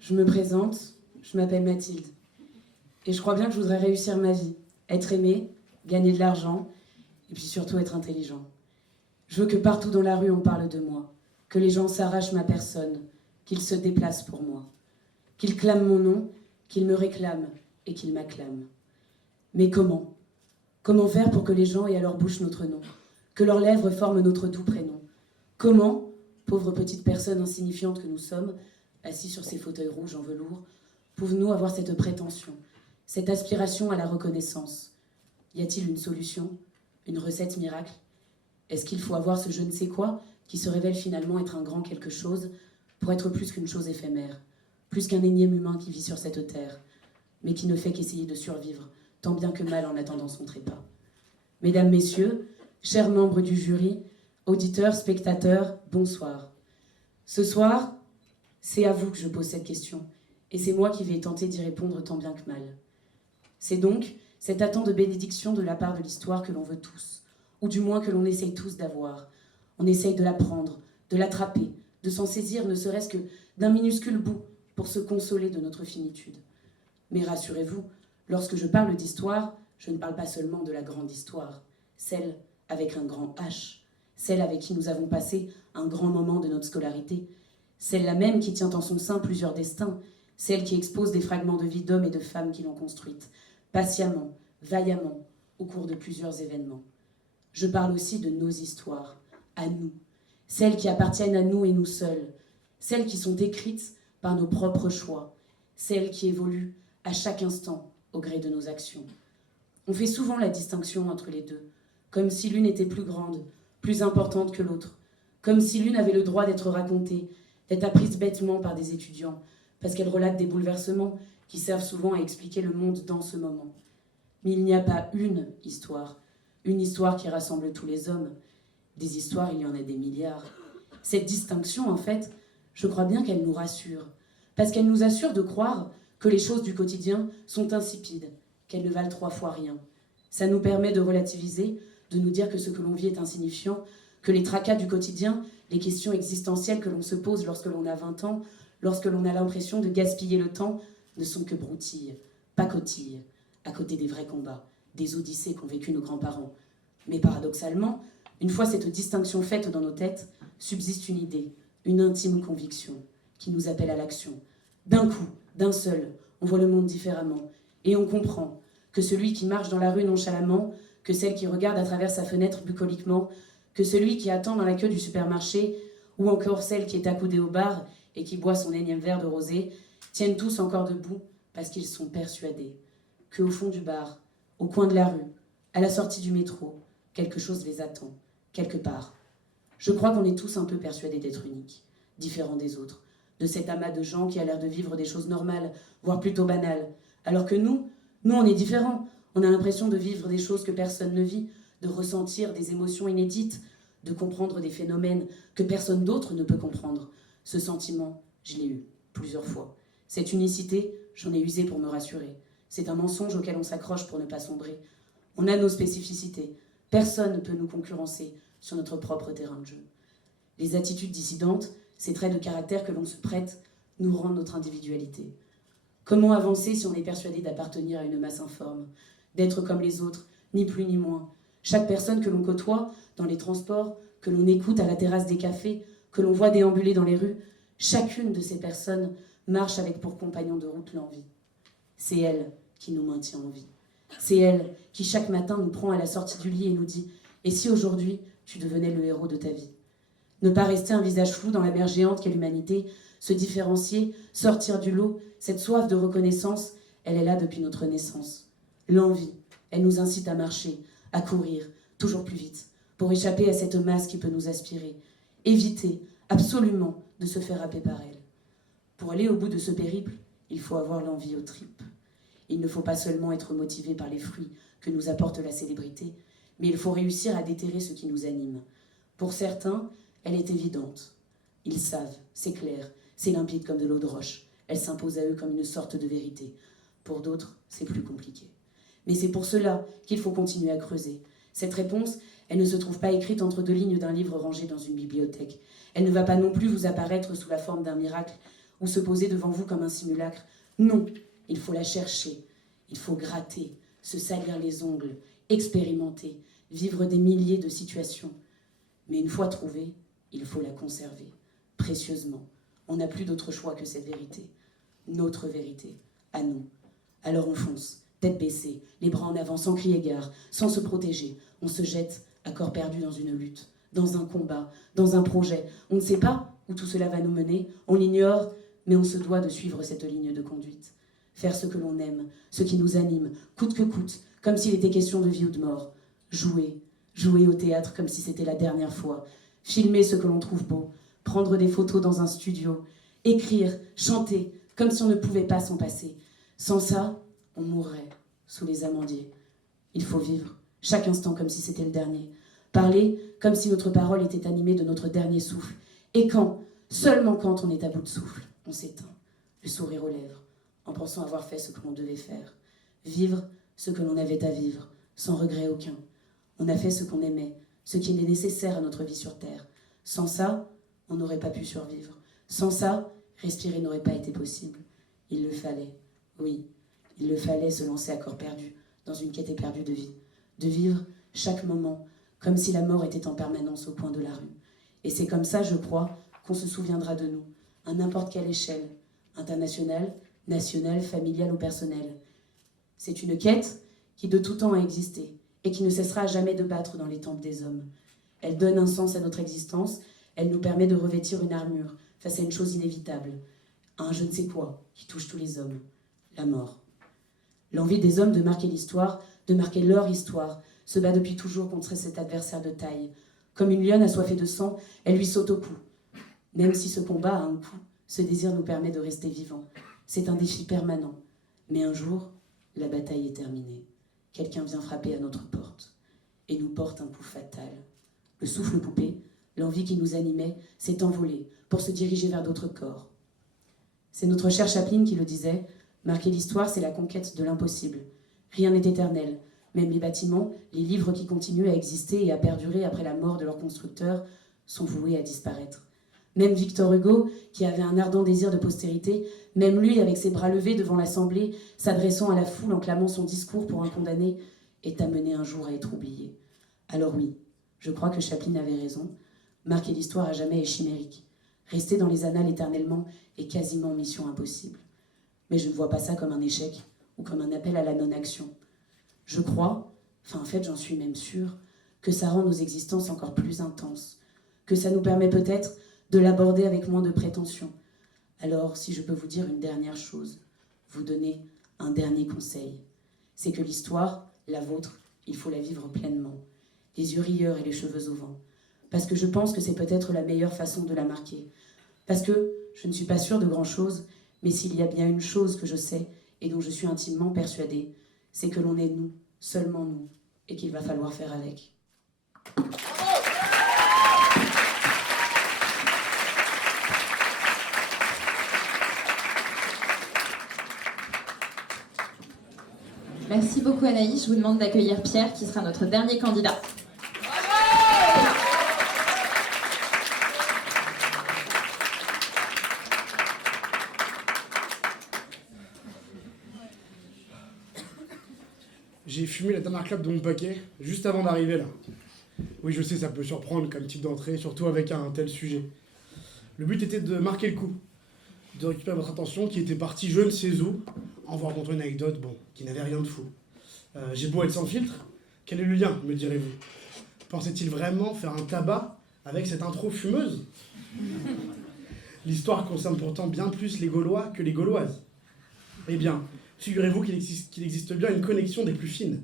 Je me présente, je m'appelle Mathilde. Et je crois bien que je voudrais réussir ma vie, être aimée, gagner de l'argent, et puis surtout être intelligent. Je veux que partout dans la rue on parle de moi, que les gens s'arrachent ma personne, qu'ils se déplacent pour moi, qu'ils clament mon nom, qu'ils me réclament et qu'ils m'acclament. Mais comment? Comment faire pour que les gens aient à leur bouche notre nom, que leurs lèvres forment notre doux prénom? Comment, pauvres petites personnes insignifiantes que nous sommes, assis sur ces fauteuils rouges en velours, pouvons-nous avoir cette prétention, cette aspiration à la reconnaissance? Y a-t-il une solution, une recette miracle? Est-ce qu'il faut avoir ce je ne sais quoi qui se révèle finalement être un grand quelque chose pour être plus qu'une chose éphémère, plus qu'un énième humain qui vit sur cette terre, mais qui ne fait qu'essayer de survivre, tant bien que mal en attendant son trépas? Mesdames, Messieurs, chers membres du jury, auditeurs, spectateurs, bonsoir. Ce soir, c'est à vous que je pose cette question, et c'est moi qui vais tenter d'y répondre tant bien que mal. C'est donc cette attente de bénédiction de la part de l'histoire que l'on veut tous, ou du moins que l'on essaye tous d'avoir. On essaye de la prendre, de l'attraper, de s'en saisir ne serait-ce que d'un minuscule bout pour se consoler de notre finitude. Mais rassurez-vous, lorsque je parle d'histoire, je ne parle pas seulement de la grande histoire, celle avec un grand H, celle avec qui nous avons passé un grand moment de notre scolarité, celle-là même qui tient en son sein plusieurs destins, celle qui expose des fragments de vie d'hommes et de femmes qui l'ont construite, patiemment, vaillamment, au cours de plusieurs événements. Je parle aussi de nos histoires, à nous, celles qui appartiennent à nous et nous seuls, celles qui sont écrites par nos propres choix, celles qui évoluent à chaque instant au gré de nos actions. On fait souvent la distinction entre les deux, comme si l'une était plus grande, plus importante que l'autre, comme si l'une avait le droit d'être racontée, d'être apprise bêtement par des étudiants, parce qu'elle relate des bouleversements qui servent souvent à expliquer le monde dans ce moment. Mais il n'y a pas une histoire qui rassemble tous les hommes. Des histoires, il y en a des milliards. Cette distinction, en fait, je crois bien qu'elle nous rassure, parce qu'elle nous assure de croire que les choses du quotidien sont insipides, qu'elles ne valent 3 fois rien. Ça nous permet de relativiser, de nous dire que ce que l'on vit est insignifiant, que les tracas du quotidien, les questions existentielles que l'on se pose lorsque l'on a 20 ans, lorsque l'on a l'impression de gaspiller le temps, ne sont que broutilles, pas cotilles, à côté des vrais combats, des odyssées qu'ont vécues nos grands-parents. Mais paradoxalement, une fois cette distinction faite dans nos têtes, subsiste une idée, une intime conviction qui nous appelle à l'action. D'un coup, d'un seul, on voit le monde différemment et on comprend que celui qui marche dans la rue nonchalamment, que celle qui regarde à travers sa fenêtre bucoliquement, que celui qui attend dans la queue du supermarché ou encore celle qui est accoudée au bar et qui boit son énième verre de rosé, tiennent tous encore debout parce qu'ils sont persuadés qu'au fond du bar, au coin de la rue, à la sortie du métro, quelque chose les attend, quelque part. Je crois qu'on est tous un peu persuadés d'être uniques, différents des autres, de cet amas de gens qui a l'air de vivre des choses normales, voire plutôt banales, alors que nous, on est différents. On a l'impression de vivre des choses que personne ne vit, de ressentir des émotions inédites, de comprendre des phénomènes que personne d'autre ne peut comprendre. Ce sentiment, je l'ai eu plusieurs fois. Cette unicité, j'en ai usé pour me rassurer. C'est un mensonge auquel on s'accroche pour ne pas sombrer. On a nos spécificités. Personne ne peut nous concurrencer sur notre propre terrain de jeu. Les attitudes dissidentes, ces traits de caractère que l'on se prête, nous rendent notre individualité. Comment avancer si on est persuadé d'appartenir à une masse informe, d'être comme les autres, ni plus ni moins? Chaque personne que l'on côtoie dans les transports, que l'on écoute à la terrasse des cafés, que l'on voit déambuler dans les rues, chacune de ces personnes marche avec pour compagnon de route l'envie. C'est elle qui nous maintient en vie. C'est elle qui chaque matin nous prend à la sortie du lit et nous dit « Et si aujourd'hui tu devenais le héros de ta vie ?» Ne pas rester un visage flou dans la mer géante qu'est l'humanité, se différencier, sortir du lot, cette soif de reconnaissance, elle est là depuis notre naissance. L'envie, elle nous incite à marcher, à courir, toujours plus vite, pour échapper à cette masse qui peut nous aspirer. Éviter, absolument, de se faire happer par elle. Pour aller au bout de ce périple, il faut avoir l'envie aux tripes. Il ne faut pas seulement être motivé par les fruits que nous apporte la célébrité, mais il faut réussir à déterrer ce qui nous anime. Pour certains, elle est évidente. Ils savent, c'est clair, c'est limpide comme de l'eau de roche. Elle s'impose à eux comme une sorte de vérité. Pour d'autres, c'est plus compliqué. Mais c'est pour cela qu'il faut continuer à creuser. Cette réponse, elle ne se trouve pas écrite entre deux lignes d'un livre rangé dans une bibliothèque. Elle ne va pas non plus vous apparaître sous la forme d'un miracle ou se poser devant vous comme un simulacre. Non, il faut la chercher, il faut gratter, se salir les ongles, expérimenter, vivre des milliers de situations. Mais une fois trouvée, il faut la conserver, précieusement. On n'a plus d'autre choix que cette vérité. Notre vérité, à nous. Alors on fonce, tête baissée, les bras en avant, sans crier gare, sans se protéger. On se jette à corps perdu dans une lutte, dans un combat, dans un projet. On ne sait pas où tout cela va nous mener, on l'ignore, mais on se doit de suivre cette ligne de conduite. Faire ce que l'on aime, ce qui nous anime, coûte que coûte, comme s'il était question de vie ou de mort. Jouer au théâtre comme si c'était la dernière fois. Filmer ce que l'on trouve beau, prendre des photos dans un studio, écrire, chanter, comme si on ne pouvait pas s'en passer. Sans ça, on mourrait sous les amandiers. Il faut vivre, chaque instant comme si c'était le dernier. Parler comme si notre parole était animée de notre dernier souffle. Et quand, seulement quand on est à bout de souffle, on s'éteint, le sourire aux lèvres, en pensant avoir fait ce que l'on devait faire. Vivre ce que l'on avait à vivre, sans regret aucun. On a fait ce qu'on aimait, ce qui est nécessaire à notre vie sur Terre. Sans ça, on n'aurait pas pu survivre. Sans ça, respirer n'aurait pas été possible. Il le fallait, oui, il le fallait se lancer à corps perdu, dans une quête éperdue de vie. De vivre chaque moment, comme si la mort était en permanence au coin de la rue. Et c'est comme ça, je crois, qu'on se souviendra de nous, à n'importe quelle échelle, internationale, nationale, familiale ou personnelle. C'est une quête qui de tout temps a existé et qui ne cessera jamais de battre dans les tempes des hommes. Elle donne un sens à notre existence, elle nous permet de revêtir une armure face à une chose inévitable, à un je ne sais quoi qui touche tous les hommes, la mort. L'envie des hommes de marquer l'histoire, de marquer leur histoire, se bat depuis toujours contre cet adversaire de taille. Comme une lionne assoiffée de sang, elle lui saute au cou. Même si ce combat a un coût, ce désir nous permet de rester vivants. C'est un défi permanent. Mais un jour, la bataille est terminée. Quelqu'un vient frapper à notre porte et nous porte un coup fatal. Le souffle coupé, l'envie qui nous animait, s'est envolée pour se diriger vers d'autres corps. C'est notre cher Chaplin qui le disait, marquer l'histoire, c'est la conquête de l'impossible. Rien n'est éternel. Même les bâtiments, les livres qui continuent à exister et à perdurer après la mort de leurs constructeurs, sont voués à disparaître. Même Victor Hugo, qui avait un ardent désir de postérité, même lui, avec ses bras levés devant l'Assemblée, s'adressant à la foule en clamant son discours pour un condamné, est amené un jour à être oublié. Alors oui, je crois que Chaplin avait raison. Marquer l'histoire à jamais est chimérique. Rester dans les annales éternellement est quasiment mission impossible. Mais je ne vois pas ça comme un échec ou comme un appel à la non-action. Je crois, en fait j'en suis même sûre, que ça rend nos existences encore plus intenses, que ça nous permet peut-être de l'aborder avec moins de prétention. Alors, si je peux vous dire une dernière chose, vous donner un dernier conseil, c'est que l'histoire, la vôtre, il faut la vivre pleinement, les yeux rieurs et les cheveux au vent, parce que je pense que c'est peut-être la meilleure façon de la marquer, parce que je ne suis pas sûre de grand-chose, mais s'il y a bien une chose que je sais et dont je suis intimement persuadée, c'est que l'on est nous, seulement nous, et qu'il va falloir faire avec. Merci beaucoup Anaïs. Je vous demande d'accueillir Pierre qui sera notre dernier candidat. J'ai fumé la dernière clope de mon paquet juste avant d'arriver là. Oui, je sais, ça peut surprendre comme type d'entrée, surtout avec un tel sujet. Le but était de marquer le coup, de récupérer votre attention qui était partie je ne sais où, en vous racontant une anecdote, qui n'avait rien de fou. J'ai beau être sans filtre, quel est le lien, me direz-vous? Pensait-il vraiment faire un tabac avec cette intro fumeuse? L'histoire concerne pourtant bien plus les Gaulois que les Gauloises. Eh bien, figurez-vous qu'il existe bien une connexion des plus fines.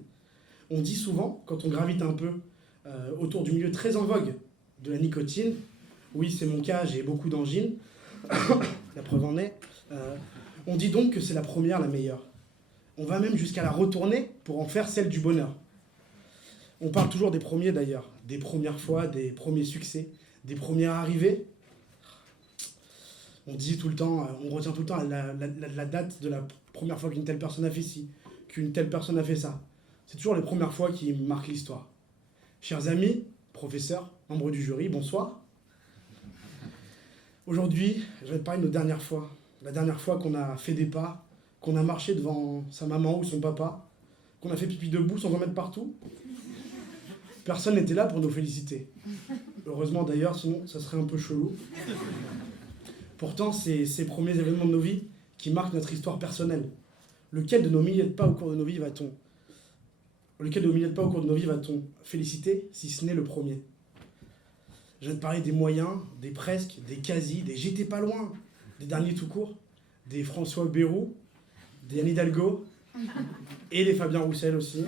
On dit souvent, quand on gravite un peu autour du milieu très en vogue de la nicotine, oui c'est mon cas, j'ai beaucoup d'angines, la preuve en est, on dit donc que c'est la première la meilleure. On va même jusqu'à la retourner pour en faire celle du bonheur. On parle toujours des premiers d'ailleurs, des premières fois, des premiers succès, des premières arrivées. On dit tout le temps, on retient tout le temps la date de la première fois qu'une telle personne a fait ci, qu'une telle personne a fait ça. C'est toujours les premières fois qui marquent l'histoire. Chers amis, professeurs, membres du jury, bonsoir. Aujourd'hui, je vais te parler de nos dernières fois. La dernière fois qu'on a fait des pas, qu'on a marché devant sa maman ou son papa, qu'on a fait pipi debout sans en mettre partout. Personne n'était là pour nous féliciter. Heureusement d'ailleurs, sinon ça serait un peu chelou. Pourtant, c'est ces premiers événements de nos vies qui marquent notre histoire personnelle. Lequel de nos milliers de pas au cours de nos vies va-t-on féliciter, si ce n'est le premier? Je vais te parler des moyens, des presque, des quasi, des j'étais pas loin, des derniers tout court, des François Bayrou, des Anne Hidalgo, et des Fabien Roussel aussi.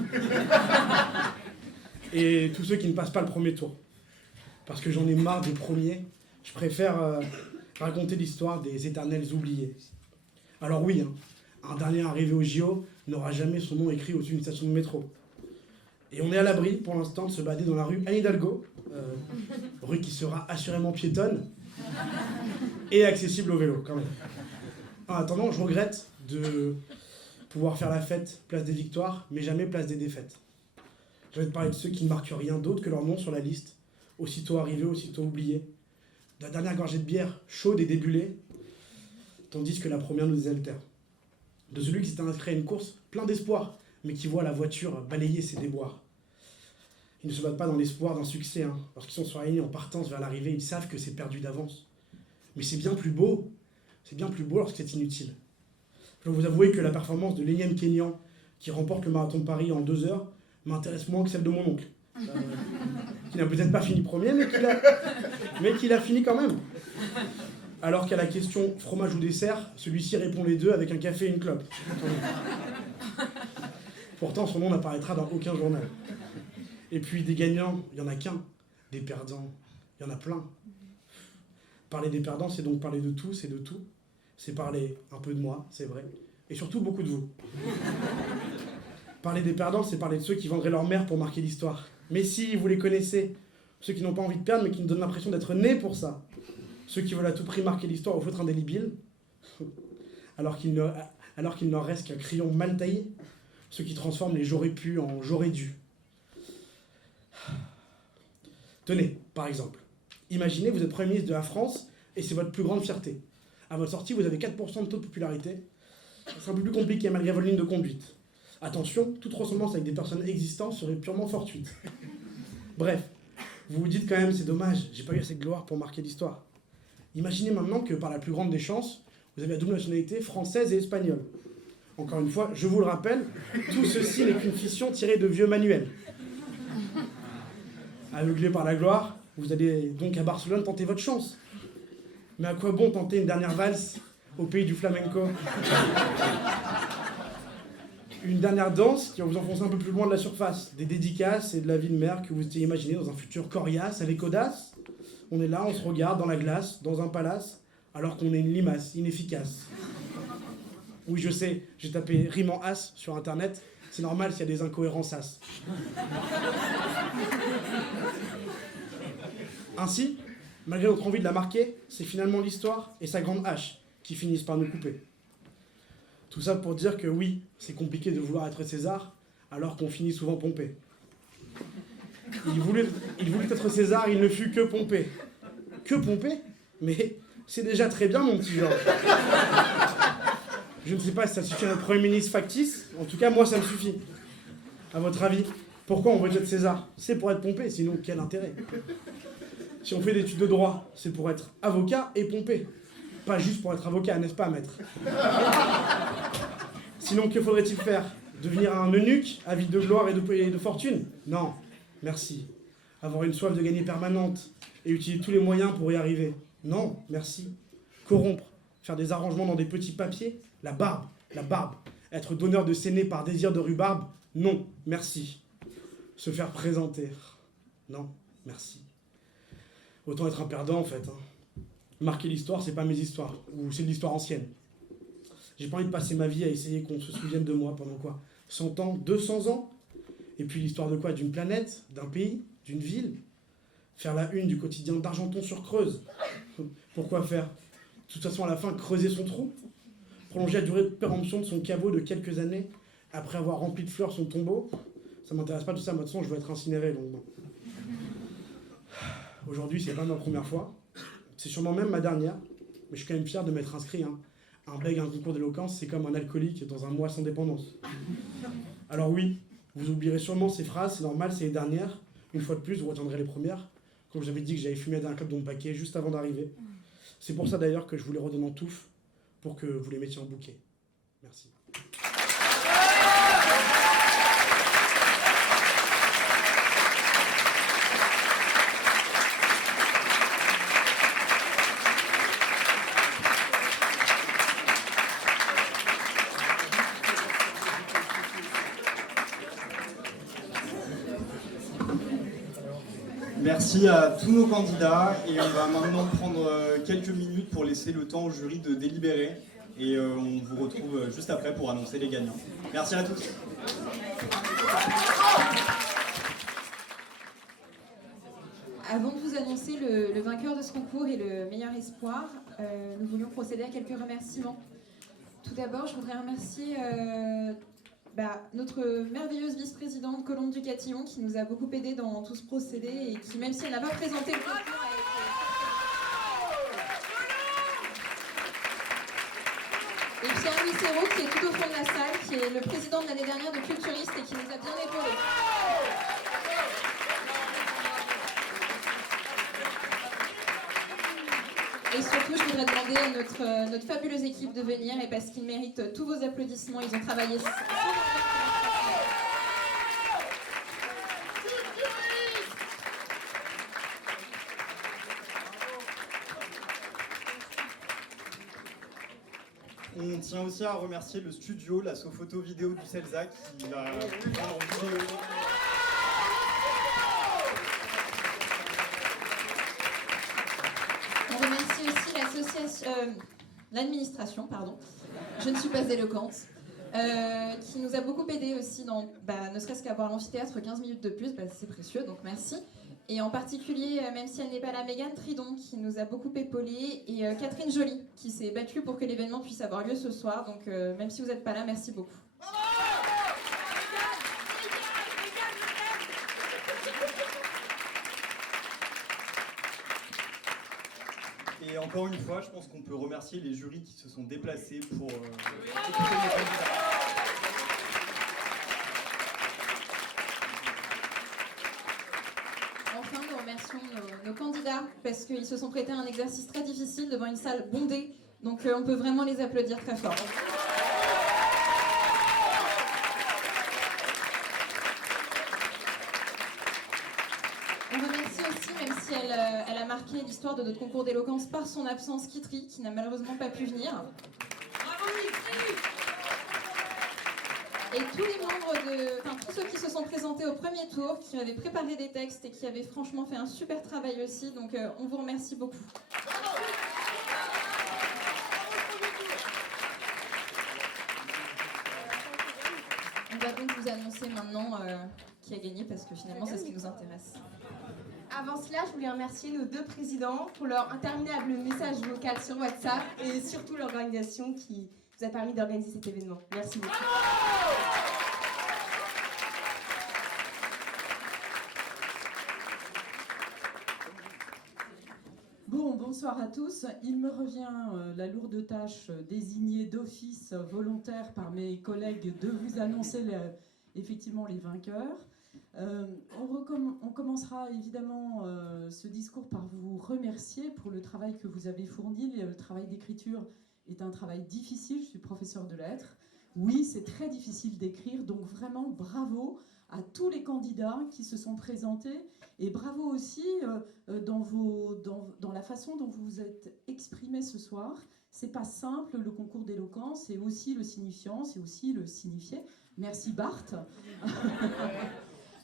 Et tous ceux qui ne passent pas le premier tour. Parce que j'en ai marre des premiers, je préfère raconter l'histoire des éternels oubliés. Alors oui, un dernier arrivé au JO n'aura jamais son nom écrit au-dessus d'une station de métro. Et on est à l'abri, pour l'instant, de se balader dans la rue Anne Hidalgo, rue qui sera assurément piétonne et accessible au vélo, quand même. En attendant, je regrette de pouvoir faire la fête place des victoires, mais jamais place des défaites. Je vais te parler de ceux qui ne marquent rien d'autre que leur nom sur la liste, aussitôt arrivés, aussitôt oubliés, de la dernière gorgée de bière chaude et débulée, tandis que la première nous désaltère. De celui qui s'était inscrit à une course plein d'espoir, mais qui voit la voiture balayer ses déboires. Ils ne se battent pas dans l'espoir d'un succès. Lorsqu'ils sont sur la ligne en partance vers l'arrivée, ils savent que c'est perdu d'avance. Mais c'est bien plus beau lorsque c'est inutile. Je dois vous avouer que la performance de l'énième Kényan qui remporte le marathon de Paris en 2 heures m'intéresse moins que celle de mon oncle. Qui n'a peut-être pas fini premier, mais qui l'a fini quand même. Alors qu'à la question fromage ou dessert, celui-ci répond les deux avec un café et une clope. Pourtant, son nom n'apparaîtra dans aucun journal. Et puis, des gagnants, il n'y en a qu'un. Des perdants, il y en a plein. Parler des perdants, c'est donc parler de tous et de tout. C'est parler un peu de moi, c'est vrai. Et surtout beaucoup de vous. Parler des perdants, c'est parler de ceux qui vendraient leur mère pour marquer l'histoire. Mais si, vous les connaissez. Ceux qui n'ont pas envie de perdre, mais qui nous donnent l'impression d'être nés pour ça. Ceux qui veulent à tout prix marquer l'histoire au feutre indélébile, alors qu'il ne leur reste qu'un crayon mal taillé. Ceux qui transforment les j'aurais pu en j'aurais dû. Tenez, par exemple, imaginez vous êtes Premier ministre de la France et c'est votre plus grande fierté. À votre sortie, vous avez 4% de taux de popularité. C'est un peu plus compliqué malgré votre ligne de conduite. Attention, toute ressemblance avec des personnes existantes serait purement fortuite. Bref, vous vous dites quand même, c'est dommage, j'ai pas eu assez de gloire pour marquer l'histoire. Imaginez maintenant que par la plus grande des chances, vous avez la double nationalité française et espagnole. Encore une fois, je vous le rappelle, tout ceci n'est qu'une fiction tirée de vieux manuels. Aveuglé par la gloire, vous allez donc à Barcelone tenter votre chance. Mais à quoi bon tenter une dernière valse au pays du flamenco? Une dernière danse qui va vous enfoncer un peu plus loin de la surface. Des dédicaces et de la vie de mère que vous étiez imaginé dans un futur coriace avec audace. On est là, on se regarde dans la glace, dans un palace, alors qu'on est une limace inefficace. Oui, je sais, j'ai tapé rime en as sur internet. C'est normal s'il y a des incohérences as. Ainsi, malgré notre envie de la marquer, c'est finalement l'histoire et sa grande hache qui finissent par nous couper. Tout ça pour dire que oui, c'est compliqué de vouloir être César, alors qu'on finit souvent Pompée. Il voulut être César, il ne fut que Pompée. Que Pompée? Mais c'est déjà très bien, mon petit Georges. Je ne sais pas si ça suffit à notre Premier ministre factice, en tout cas, moi, ça me suffit. À votre avis, pourquoi on veut être César? C'est pour être Pompée, sinon quel intérêt? Si on fait des études de droit, c'est pour être avocat et Pompée. Pas juste pour être avocat, n'est-ce pas, maître? Sinon, que faudrait-il faire? Devenir un eunuque, avide de gloire et de fortune? Non, merci. Avoir une soif de gagner permanente et utiliser tous les moyens pour y arriver? Non, merci. Corrompre, faire des arrangements dans des petits papiers? La barbe. Être donneur de séné par désir de rhubarbe? Non, merci. Se faire présenter? Non, merci. Autant être un perdant, en fait. Marquer l'histoire, c'est pas mes histoires, ou c'est de l'histoire ancienne. J'ai pas envie de passer ma vie à essayer qu'on se souvienne de moi pendant quoi? 100 ans, 200 ans? Et puis l'histoire de quoi? D'une planète? D'un pays? D'une ville? Faire la une du quotidien d'Argenton-sur-Creuse? Pourquoi faire? De toute façon, à la fin, creuser son trou? Prolonger la durée de péremption de son caveau de quelques années après avoir rempli de fleurs son tombeau? Ça m'intéresse pas tout ça, moi de toute façon, je veux être incinéré, donc non. Aujourd'hui, c'est pas ma première fois. C'est sûrement même ma dernière, mais je suis quand même fier de m'être inscrit. Un bègue à un concours d'éloquence, c'est comme un alcoolique dans un mois sans dépendance. Alors oui, vous oublierez sûrement ces phrases, c'est normal, c'est les dernières. Une fois de plus, vous retiendrez les premières, quand j'avais dit que j'avais fumé d'un club de mon paquet juste avant d'arriver. C'est pour ça d'ailleurs que je vous les redonne en touffe, pour que vous les mettiez en bouquet. Merci. Merci à tous nos candidats et on va maintenant prendre quelques minutes pour laisser le temps au jury de délibérer et on vous retrouve juste après pour annoncer les gagnants. Merci à tous. Avant de vous annoncer le vainqueur de ce concours et le meilleur espoir, nous voulions procéder à quelques remerciements. Tout d'abord, je voudrais remercier notre merveilleuse vice-présidente Colombe Ducatillon qui nous a beaucoup aidé dans tout ce procédé et qui, même si elle n'a pas présenté le concours, a été... Et Pierre Lucero qui est tout au fond de la salle, qui est le président de l'année dernière de Culturiste et qui nous a bien épaulés. Et surtout, je voudrais demander à notre fabuleuse équipe de venir, et parce qu'ils méritent tous vos applaudissements, ils ont travaillé. On tient aussi à remercier le studio, la Sophoto vidéo du CELSA qui va prendre en vidéo. On remercie aussi l'administration, je ne suis pas éloquente, qui nous a beaucoup aidé aussi, ne serait-ce qu'avoir l'amphithéâtre 15 minutes de plus, c'est précieux, donc merci. Et en particulier, même si elle n'est pas là, Mégane Tridon, qui nous a beaucoup épaulés, et Catherine Joly, qui s'est battue pour que l'événement puisse avoir lieu ce soir, donc même si vous n'êtes pas là, merci beaucoup. Et encore une fois, je pense qu'on peut remercier les jurys qui se sont déplacés pour écouter les candidats. lauréats parce qu'ils se sont prêtés à un exercice très difficile devant une salle bondée. Donc on peut vraiment les applaudir très fort. On remercie aussi, même si elle a marqué l'histoire de notre concours d'éloquence par son absence, Kitri, qui n'a malheureusement pas pu venir. Et tous les membres tous ceux qui se sont présentés au premier tour, qui avaient préparé des textes et qui avaient franchement fait un super travail aussi. Donc on vous remercie beaucoup. On va donc vous annoncer maintenant qui a gagné parce que finalement c'est ce qui nous intéresse. Avant cela, je voulais remercier nos 2 présidents pour leur interminable message vocal sur WhatsApp et surtout l'organisation qui nous a permis d'organiser cet événement. Merci beaucoup. Bon, bonsoir à tous. Il me revient la lourde tâche désignée d'office volontaire par mes collègues de vous annoncer effectivement les vainqueurs. On commencera évidemment ce discours par vous remercier pour le travail que vous avez fourni. Le travail d'écriture est un travail difficile, je suis professeure de lettres. Oui, c'est très difficile d'écrire, donc vraiment bravo à tous les candidats qui se sont présentés et bravo aussi dans la façon dont vous vous êtes exprimés ce soir. C'est pas simple, le concours d'éloquence, c'est aussi le signifiant, c'est aussi le signifié. Merci Bart.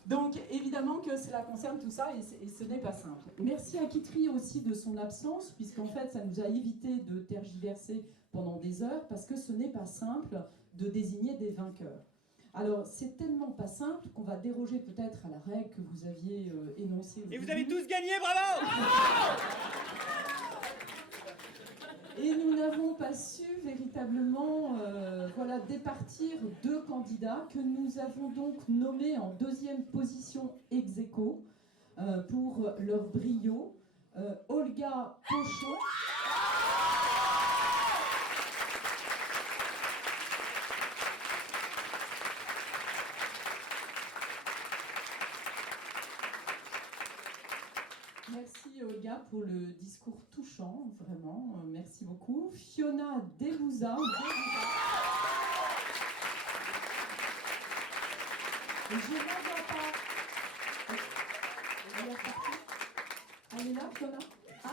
Donc évidemment que cela concerne tout ça et ce n'est pas simple. Merci à Kitri aussi de son absence, puisqu'en fait ça nous a évité de tergiverser pendant des heures, parce que ce n'est pas simple de désigner des vainqueurs. Alors c'est tellement pas simple qu'on va déroger peut-être à la règle que vous aviez énoncée. Et vous avez tous gagné, bravo! Et nous n'avons pas su véritablement départir 2 candidats que nous avons donc nommés en 2e position ex aequo pour leur brio. Olga Pochon. Merci Olga pour le discours touchant, vraiment, merci beaucoup. Fiona Delouza. Je ne la vois pas. Elle est là, Fiona? Ah,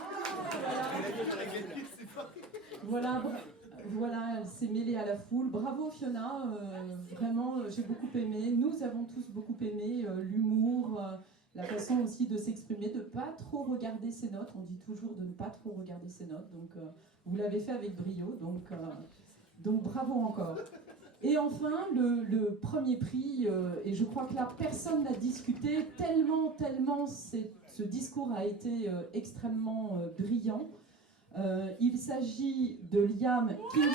voilà, elle s'est mêlée à la foule. Bravo Fiona, vraiment, j'ai beaucoup aimé. Nous avons tous beaucoup aimé l'humour. La façon aussi de s'exprimer, de ne pas trop regarder ses notes. On dit toujours de ne pas trop regarder ses notes. Donc, vous l'avez fait avec brio. Donc bravo encore. Et enfin, le premier prix, et je crois que là, personne n'a discuté, tellement ce discours a été extrêmement brillant. Il s'agit de Liam Kilgore.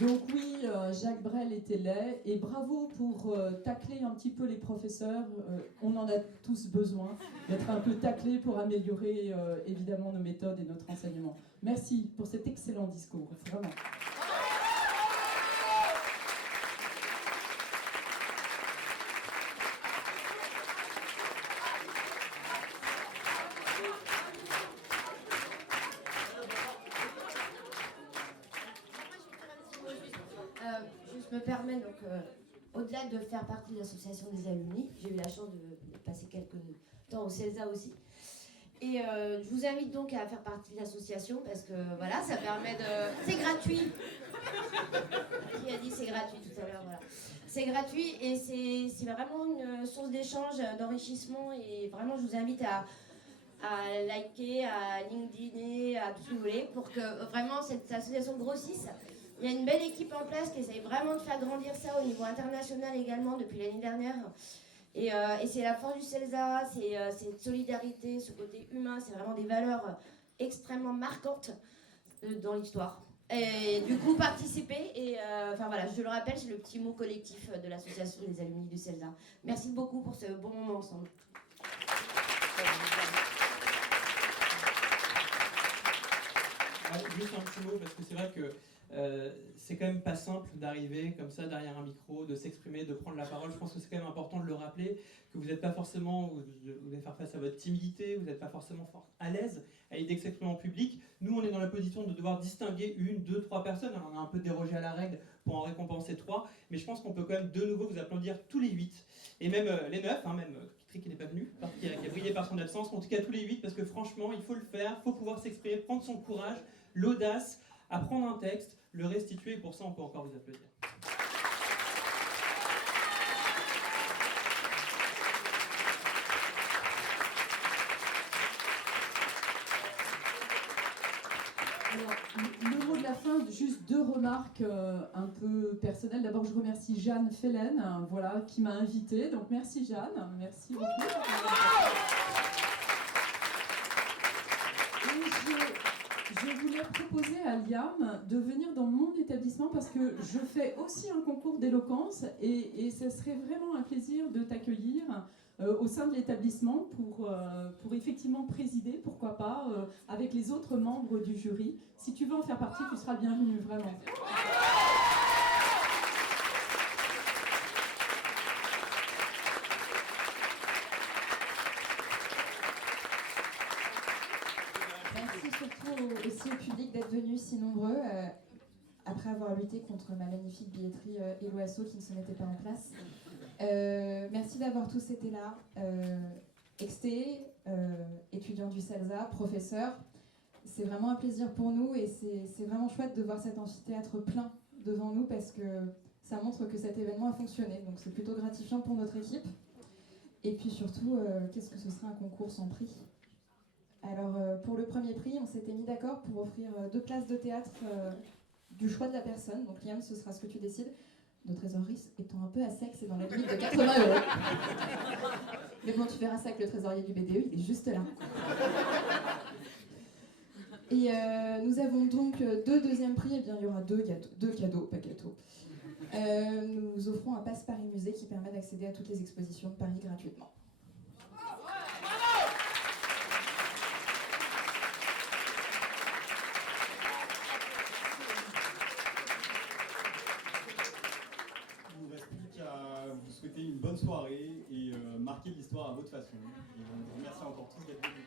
Donc oui, Jacques Brel était laid, et bravo pour tacler un petit peu les professeurs. On en a tous besoin d'être un peu taclés pour améliorer évidemment nos méthodes et notre enseignement. Merci pour cet excellent discours, vraiment. Je me permets donc, au-delà de faire partie de l'association des alumni, j'ai eu la chance de passer quelques temps au CELSA aussi. Et je vous invite donc à faire partie de l'association parce que voilà, ça permet de... C'est gratuit. Qui a dit c'est gratuit tout à l'heure, voilà. C'est gratuit et c'est vraiment une source d'échange, d'enrichissement et vraiment je vous invite à liker, à LinkedIn, à tout ce que vous voulez pour que vraiment cette association grossisse. Il y a une belle équipe en place qui essaye vraiment de faire grandir ça au niveau international également depuis l'année dernière. Et c'est la force du CELSA, c'est cette solidarité, ce côté humain, c'est vraiment des valeurs extrêmement marquantes dans l'histoire. Et du coup, participer, et enfin voilà, je le rappelle, c'est le petit mot collectif de l'association des alumni du CELSA. Merci beaucoup pour ce bon moment ensemble. Juste un petit mot, parce que c'est vrai que c'est quand même pas simple d'arriver comme ça derrière un micro, de s'exprimer, de prendre la parole. Je pense que c'est quand même important de le rappeler, que vous n'êtes pas forcément, vous devez faire face à votre timidité, vous n'êtes pas forcément à l'aise à l'idée de s'exprimer en public. Nous, on est dans la position de devoir distinguer 1, 2, 3 personnes. Alors, on a un peu dérogé à la règle pour en récompenser 3, mais je pense qu'on peut quand même de nouveau vous applaudir tous les 8, et même les 9, même qui n'est pas venu, qui a brillé par son absence, en tout cas tous les 8, parce que franchement, il faut le faire, il faut pouvoir s'exprimer, prendre son courage, l'audace, apprendre un texte, le restituer, et pour ça, on peut encore vous applaudir. Alors, le mot de la fin, juste 2 remarques un peu personnelles. D'abord, je remercie Jeanne Fellen, voilà, qui m'a invitée. Donc, merci Jeanne, merci beaucoup. Et je voulais proposer à Liam de venir dans mon établissement parce que je fais aussi un concours d'éloquence et ce serait vraiment un plaisir de t'accueillir au sein de l'établissement pour effectivement présider, pourquoi pas, avec les autres membres du jury. Si tu veux en faire partie, tu seras le bienvenu, vraiment. Merci surtout aussi au public d'être venu si nombreux, après avoir lutté contre ma magnifique billetterie Eloasso qui ne se mettait pas en place. Merci d'avoir tous été là, exté, étudiants du CELSA, professeurs. C'est vraiment un plaisir pour nous et c'est vraiment chouette de voir cet amphithéâtre plein devant nous parce que ça montre que cet événement a fonctionné. Donc c'est plutôt gratifiant pour notre équipe. Et puis surtout, qu'est-ce que ce serait un concours sans prix ? Alors pour le premier prix, on s'était mis d'accord pour offrir 2 places de théâtre du choix de la personne. Donc Liam, ce sera ce que tu décides. Nos trésoreries étant un peu à sec, c'est dans la limite de 80 €. Mais bon, tu verras ça avec le trésorier du BDE, il est juste là. Et nous avons donc 2 deuxièmes prix, et bien il y aura 2 cadeaux, pas gâteaux. Nous offrons un passe Paris Musée qui permet d'accéder à toutes les expositions de Paris gratuitement. Vous souhaiter une bonne soirée et marquer l'histoire à votre façon. Et on vous remercie encore tous d'être venus.